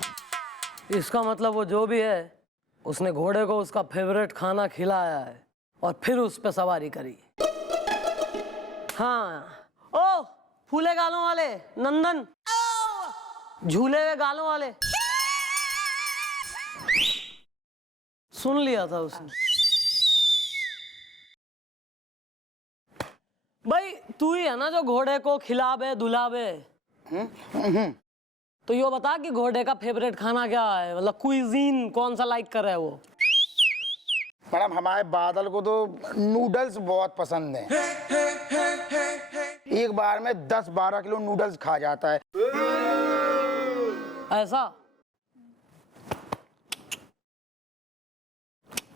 इसका मतलब वो जो भी है उसने घोड़े को उसका फेवरेट खाना खिलाया है और फिर उस पे सवारी करी। हाँ, ओ फूले गालों वाले नंदन, झूले हुए गालों वाले, सुन लिया था उसने। भाई तू ही है ना जो घोड़े को खिलावे दुलावे? तो यो बता कि घोड़े का फेवरेट खाना क्या है, मतलब क्विजीन कौन सा लाइक कर रहा है वो? मैडम हमारे बादल को तो नूडल्स बहुत पसंद हैं। एक बार में 10-12 किलो नूडल्स खा जाता है। ऐसा?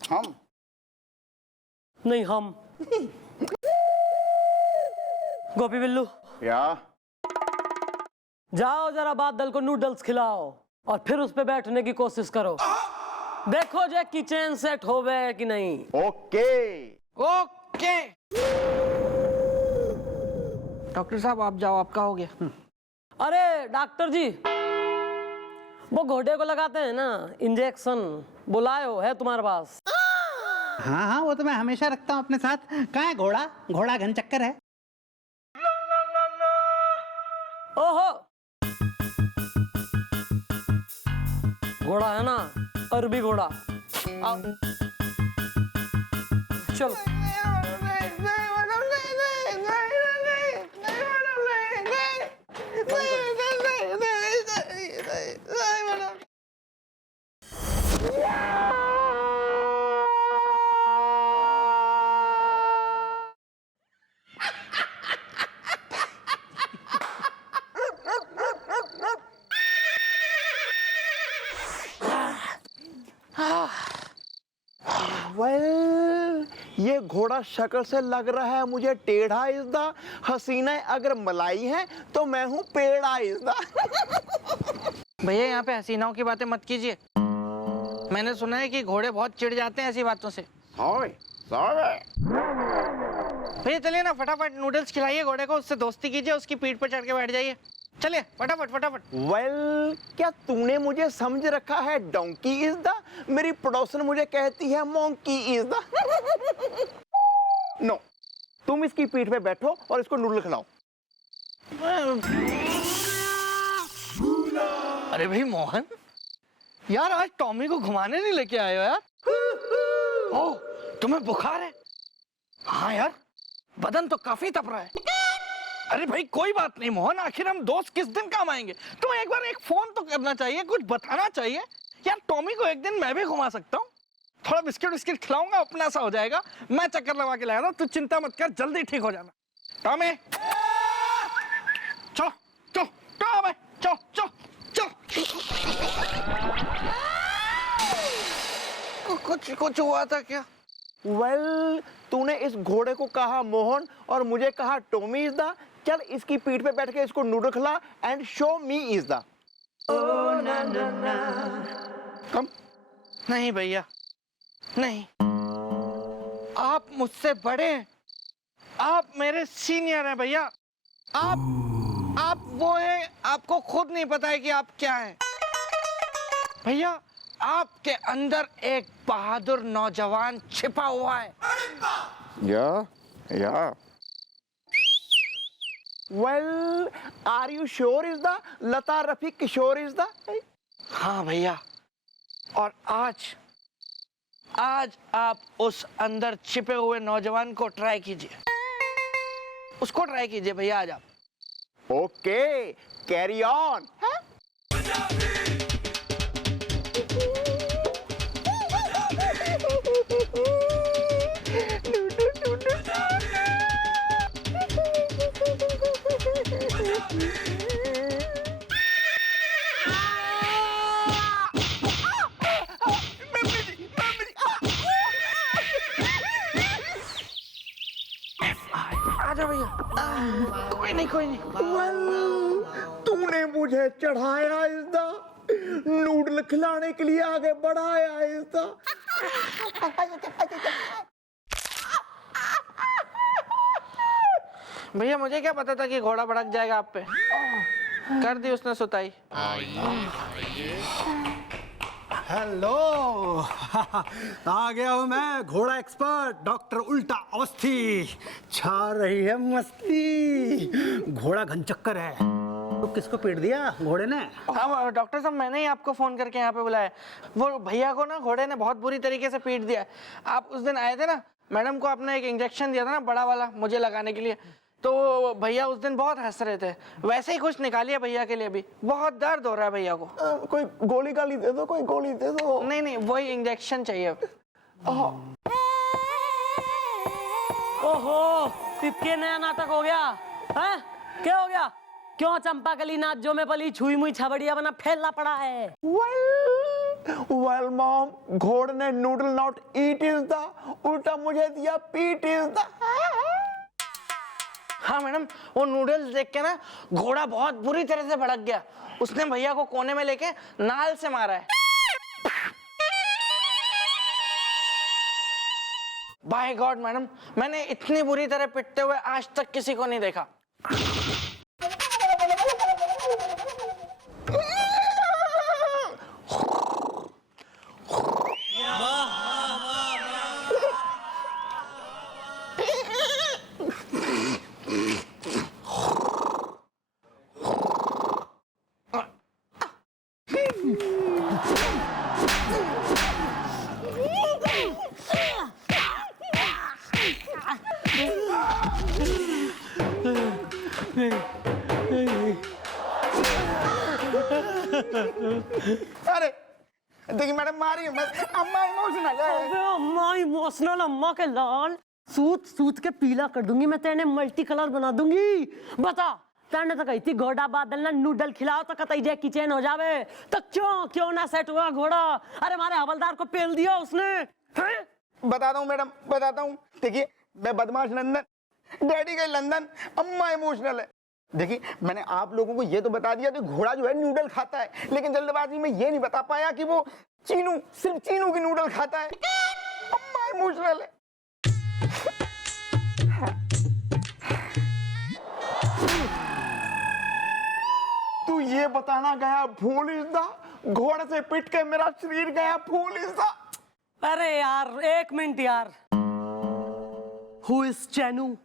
हम नहीं, हम गोपी बिल्लू या जाओ जरा बादल को नूडल्स खिलाओ और फिर उस पे बैठने की कोशिश करो, देखो जो किचन सेट होवे कि नहीं। Okay okay. डॉक्टर साहब आप जाओ, आपका हो गया। अरे डॉक्टर जी, वो घोड़े को लगाते हैं ना इंजेक्शन, बुलायो है तुम्हारे पास? हाँ हाँ, वो तो मैं हमेशा रखता हूँ अपने साथ। कहाँ है घोड़ा? घोड़ा घन चक्कर है। ओहो, घोड़ा है ना, अरबी घोड़ा। आओ चलो। वेल, ये घोड़ा शक्ल से लग रहा है मुझे टेढ़ा इज़दा। हसीना अगर मलाई है तो मैं हूँ पेड़ा इज़दा। भैया यहाँ पे हसीनाओं की बातें मत कीजिए। मैंने सुना है कि घोड़े बहुत चिढ़ जाते हैं ऐसी बातों से। भैया चलिए ना, फटाफट नूडल्स खिलाइए घोड़े को, उससे दोस्ती कीजिए, उसकी पीठ पर चढ़ के बैठ जाइए। चलिए फटाफट फटाफट। वेल, क्या तूने मुझे समझ रखा है डोंकी इज़दा? मेरी पड़ोसन मुझे कहती है मोंकी इज़दा। नो, तुम इसकी पीठ पे बैठो और इसको नूडल खिलाओ। अरे भाई मोहन, यार आज टॉमी को घुमाने नहीं लेके आए हो यार? ओह, तुम्हें बुखार है? हाँ यार, बदन तो काफी तप रहा है। अरे भाई कोई बात नहीं मोहन, आखिर हम दोस्त किस दिन काम आएंगे? तुम्हें एक बार एक फोन तो करना चाहिए, कुछ बताना चाहिए यार। टॉमी को एक दिन मैं भी घुमा सकता हूँ, थोड़ा बिस्किट विस्किट खिलाऊंगा, अपना सा हो जाएगा। मैं चक्कर लगा के लाया था, तू चिंता मत कर, जल्दी ठीक हो जाना। टॉमी चलो चलो टॉमी, चलो चलो चलो। कुछ हुआ था क्या? वेल, तूने इस घोड़े को कहा मोहन और मुझे कहा टॉमी इज़दा। चल इसकी पीठ पे बैठ के इसको नूडल खिला एंड शो मी इज़दा। कम। नहीं भैया नहीं, आप मुझसे बड़े हैं, आप मेरे सीनियर हैं भैया। आप वो हैं, आपको खुद नहीं पता है कि आप क्या हैं। भैया आपके अंदर एक बहादुर नौजवान छिपा हुआ है। या वेल, आर यू श्योर इज़दा? लता रफी किशोर इज़दा? हाँ भैया, और आज आप उस अंदर छिपे हुए नौजवान को ट्राई कीजिए, उसको ट्राई कीजिए भैया आज आप। Okay, carry on. आजा भैया, कोई नहीं कोई नहीं। तूने मुझे चढ़ाया इज़दा, नूडल खिलाने के लिए आगे बढ़ाया इज़दा। भैया मुझे क्या पता था कि घोड़ा भड़क जाएगा आप पे, कर दी उसने सुताई। हेलो आ गया हूँ मैं, घोड़ा एक्सपर्ट डॉक्टर उल्टा अवस्थी। छा रही है मस्ती, घोड़ा घन चक्कर है। तो किसको पीट दिया घोड़े ने? हाँ डॉक्टर साहब, मैंने ही आपको फोन करके यहाँ पे बुलाया। वो भैया को ना घोड़े ने बहुत बुरी तरीके से पीट दिया। आप उस दिन आए थे ना, मैडम को आपने एक इंजेक्शन दिया था ना बड़ा वाला मुझे लगाने के लिए, तो भैया उस दिन बहुत हंस रहे थे। वैसे ही कुछ निकालिए भैया के लिए भी, बहुत दर्द हो रहा है भैया को। कोई गोली गाली दे दो, कोई गोली दे दो। नहीं नहीं, वही इंजेक्शन चाहिए। ओहो, कितने नया नाटक हो गया है? क्या हो गया? क्यों चंपा कली नाच जो में पली छुई मुई छबड़िया बना फैला पड़ा है? वेल मॉम, घोड़े ने नूडल नॉट ईट इज़दा, उल्टा मुझे दिया पीट इज़दा। हाँ मैडम, वो नूडल्स देख के ना घोड़ा बहुत बुरी तरह से भड़क गया। उसने भैया को कोने में लेके नाल से मारा है। बाय गॉड मैडम, मैंने इतनी बुरी तरह पिटते हुए आज तक किसी को नहीं देखा। अरे देखिए मैडम मारी मत, अम्मा इमोशनल है। अबे अम्मा इमोशनल, अम्मा के लाल सूत सूत के पीला कर दूंगी मैं, तेने मल्टी कलर बना दूंगी। बता, तेने तो कही थी घोड़ा बादल ना नूडल खिलाओ तो कतई जैकी चैन हो जावे, तो क्यों ना सेट हुआ घोड़ा? अरे हमारे हवलदार को पेल दिया उसने। बताता हूँ मैडम, बताता हूँ। देखिए मैं बदमाश नंदन, डैडी गए लंदन, अम्मा इमोशनल है। देखिए मैंने आप लोगों को ये तो बता दिया कि घोड़ा जो है नूडल खाता है, लेकिन जल्दबाजी में ये नहीं बता पाया कि वो चीनू, सिर्फ चीनू की नूडल खाता है। अम्मा इमोशनल है। तू ये बताना गया भूल घोड़े से पिट के मेरा शरीर गया फूल। अरे यार एक मिनट यार, हु इज चैनू?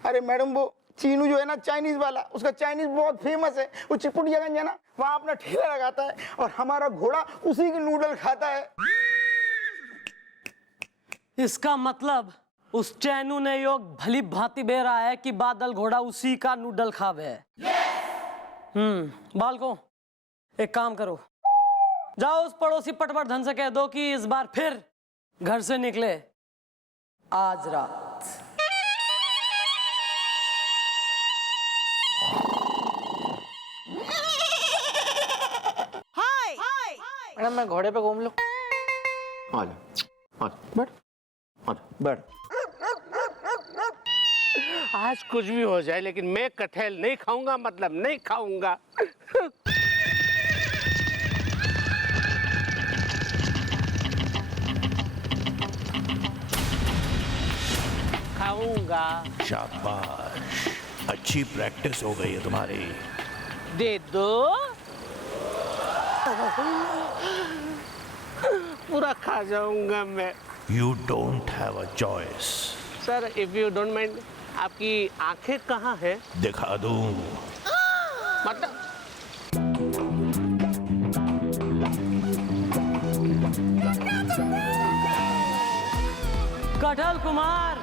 अरे मैडम वो चीनू जो है ना चाइनीज वाला, उसका चाइनीज बहुत फेमस है। वो चिपुटियागंज है ना, वहां अपना ठेला लगाता है और हमारा घोड़ा उसी की नूडल खाता है। इसका मतलब उस चैनू ने योग भली भांति बे रहा है कि बादल घोड़ा उसी का नूडल खावे। बालको एक काम करो, जाओ उस पड़ोसी पटवर्धन से कह दो कि इस बार फिर घर से निकले आज रात। मैडम मैं घोड़े पे घूम लूं? आजा, बैठ, बैठ। आज कुछ भी हो जाए लेकिन मैं कटहल नहीं खाऊंगा, मतलब नहीं खाऊंगा। खाऊंगा। शाबाश, अच्छी प्रैक्टिस हो गई है तुम्हारी। दे दो। पूरा खा जाऊंगा मैं। You don't have a choice. Sir if you don't mind, आपकी आंखें कहाँ है? दिखा दूं। मतलब कटहल कुमार,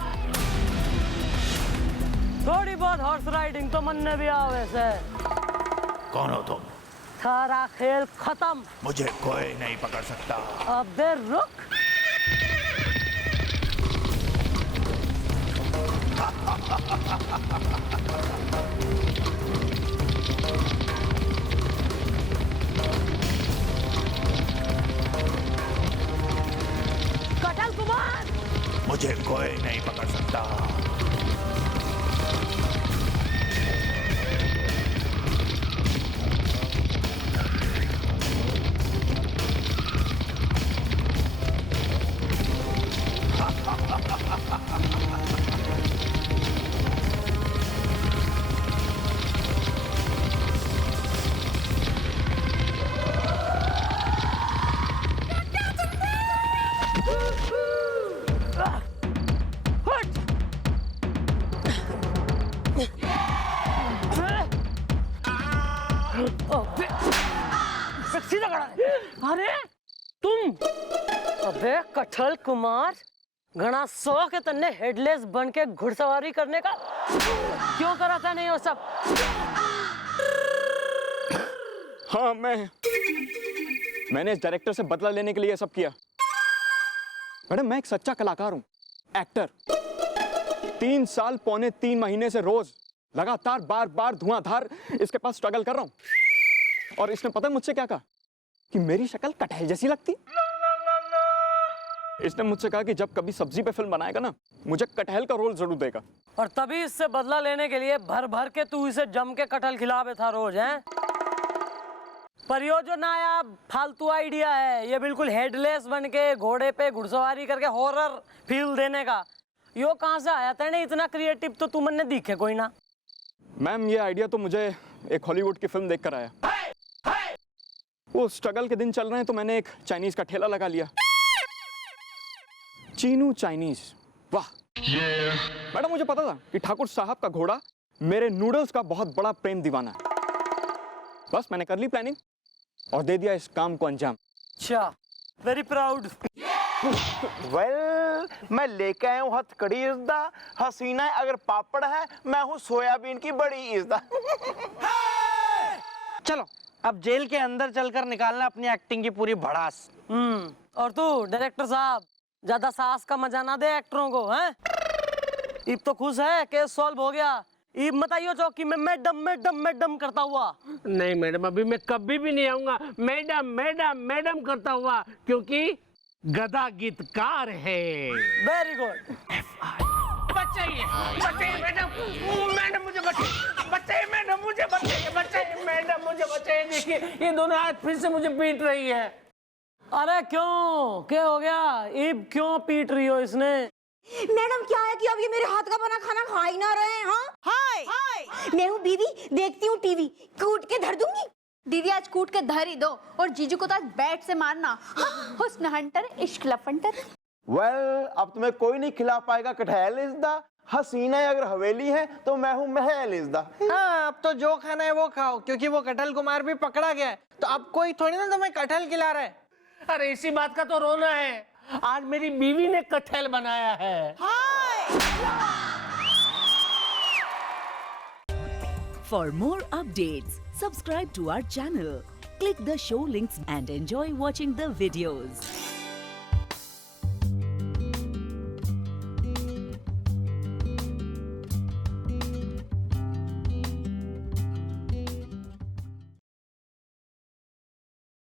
थोड़ी बहुत हॉर्स राइडिंग तो मन में भी आओ वैसे। कौन हो तुम? सारा खेल खत्म, मुझे कोई नहीं पकड़ सकता। अबे रुक। कटहल कुमार, मुझे कोई नहीं पकड़ सकता। सीधा खड़ा है। अरे तुम, अबे कटहल कुमार, घना सौ के तन्ने हेडलेस बन के घुड़सवारी करने का क्यों कराता नहीं हो सब? हाँ मैंने इस डायरेक्टर से बदला लेने के लिए सब किया। मैडम मैं एक सच्चा कलाकार हूँ, एक्टर। 3 साल पौने 3 महीने से रोज लगातार बार बार धुआंधार इसके पास स्ट्रगल कर रहा हूँ। और इसने पता है मुझसे क्या कहा? कि मेरी शक्ल कटहल जैसी लगती। इसने मुझसे कहा कि जब कभी सब्जी पे फिल्म बनाएगा ना, मुझे कटहल का रोल जरूर देगा। और तभी इससे बदला लेने के लिए भर भर के तू इसे जम के कटहल खिलावे था रोज, हैं? पर यो जो नया फालतू आइडिया है, ये बिल्कुल हेडलेस बन के घोड़े पे घुड़सवारी करके हॉरर फील देने का, यो कहाँ से आया? तेने इतना क्रिएटिव तो तू मन ने दिखे कोई ना। मैम ये आइडिया तो मुझे एक हॉलीवुड की फिल्म देखकर आया। वो स्ट्रगल के दिन चल रहे हैं तो मैंने एक चाइनीज का ठेला लगा लिया। चीनू चाइनीज, वाह। मैडम मुझे पता था कि ठाकुर साहब का घोड़ा मेरे नूडल्स का बहुत बड़ा प्रेम दीवाना है। बस मैंने कर ली प्लानिंग और दे दिया इस काम को अंजाम। अच्छा, वेरी प्राउड। वेल, मैं लेके आया हूँ हथकड़ी इज़्दा, हसीना है अगर पापड़ है, मैं हूँ सोयाबीन की बड़ी इज़्दा। चलो अब जेल के अंदर चलकर निकालना अपनी एक्टिंग की पूरी भड़ास। और तू डायरेक्टर साहब ज्यादा साहस का मजा ना दे एक्टरों को, हैं? इब तो खुश है, केस सॉल्व हो गया। इब मत आइयो चौकी में मैडम मैडम मैडम करता हुआ। नहीं मैडम, अभी मैं कभी भी नहीं आऊंगा मैडम मैडम मैडम करता हुआ, क्योंकि गधा गीतकार है। Very good. बचाइए बचाइए मैडम, मैडम मुझे बचाइए, बचाइए मैडम मुझे बचाइए, बचाइए मैडम मुझे बचाइए। देखिए ये दोनों हाथ फिर से मुझे पीट रही है। अरे क्यों, क्या हो गया? इब क्यों पीट रही हो इसने? मैडम क्या है कि अब ये मेरे हाथ का बना खाना खा ही ना रहे हैं। हाँ हाय हाय, मैं हूँ बीवी, देखती हूँ टीवी, कूट के धर दूंगी। दीदी आज कूट के धर ही दो और जीजू को तो आज बैट से मारना। हाँ, हुस्न हंटर इश्क लफंटर। वेल, अब तुम्हें कोई नहीं खिला पाएगा कटहल इज़्दा, हसीना है अगर हवेली है तो मैं हूँ महल इज़्दा। हाँ, अब तो जो खाना है वो खाओ, क्योंकि वो कटहल कुमार भी पकड़ा गया है, तो अब कोई थोड़ी ना तुम्हें कटहल खिला रहा है। अरे इसी बात का तो रोना है, आज मेरी बीवी ने कटहल बनाया है। For more updates, subscribe to our channel, click the show links and enjoy watching the videos.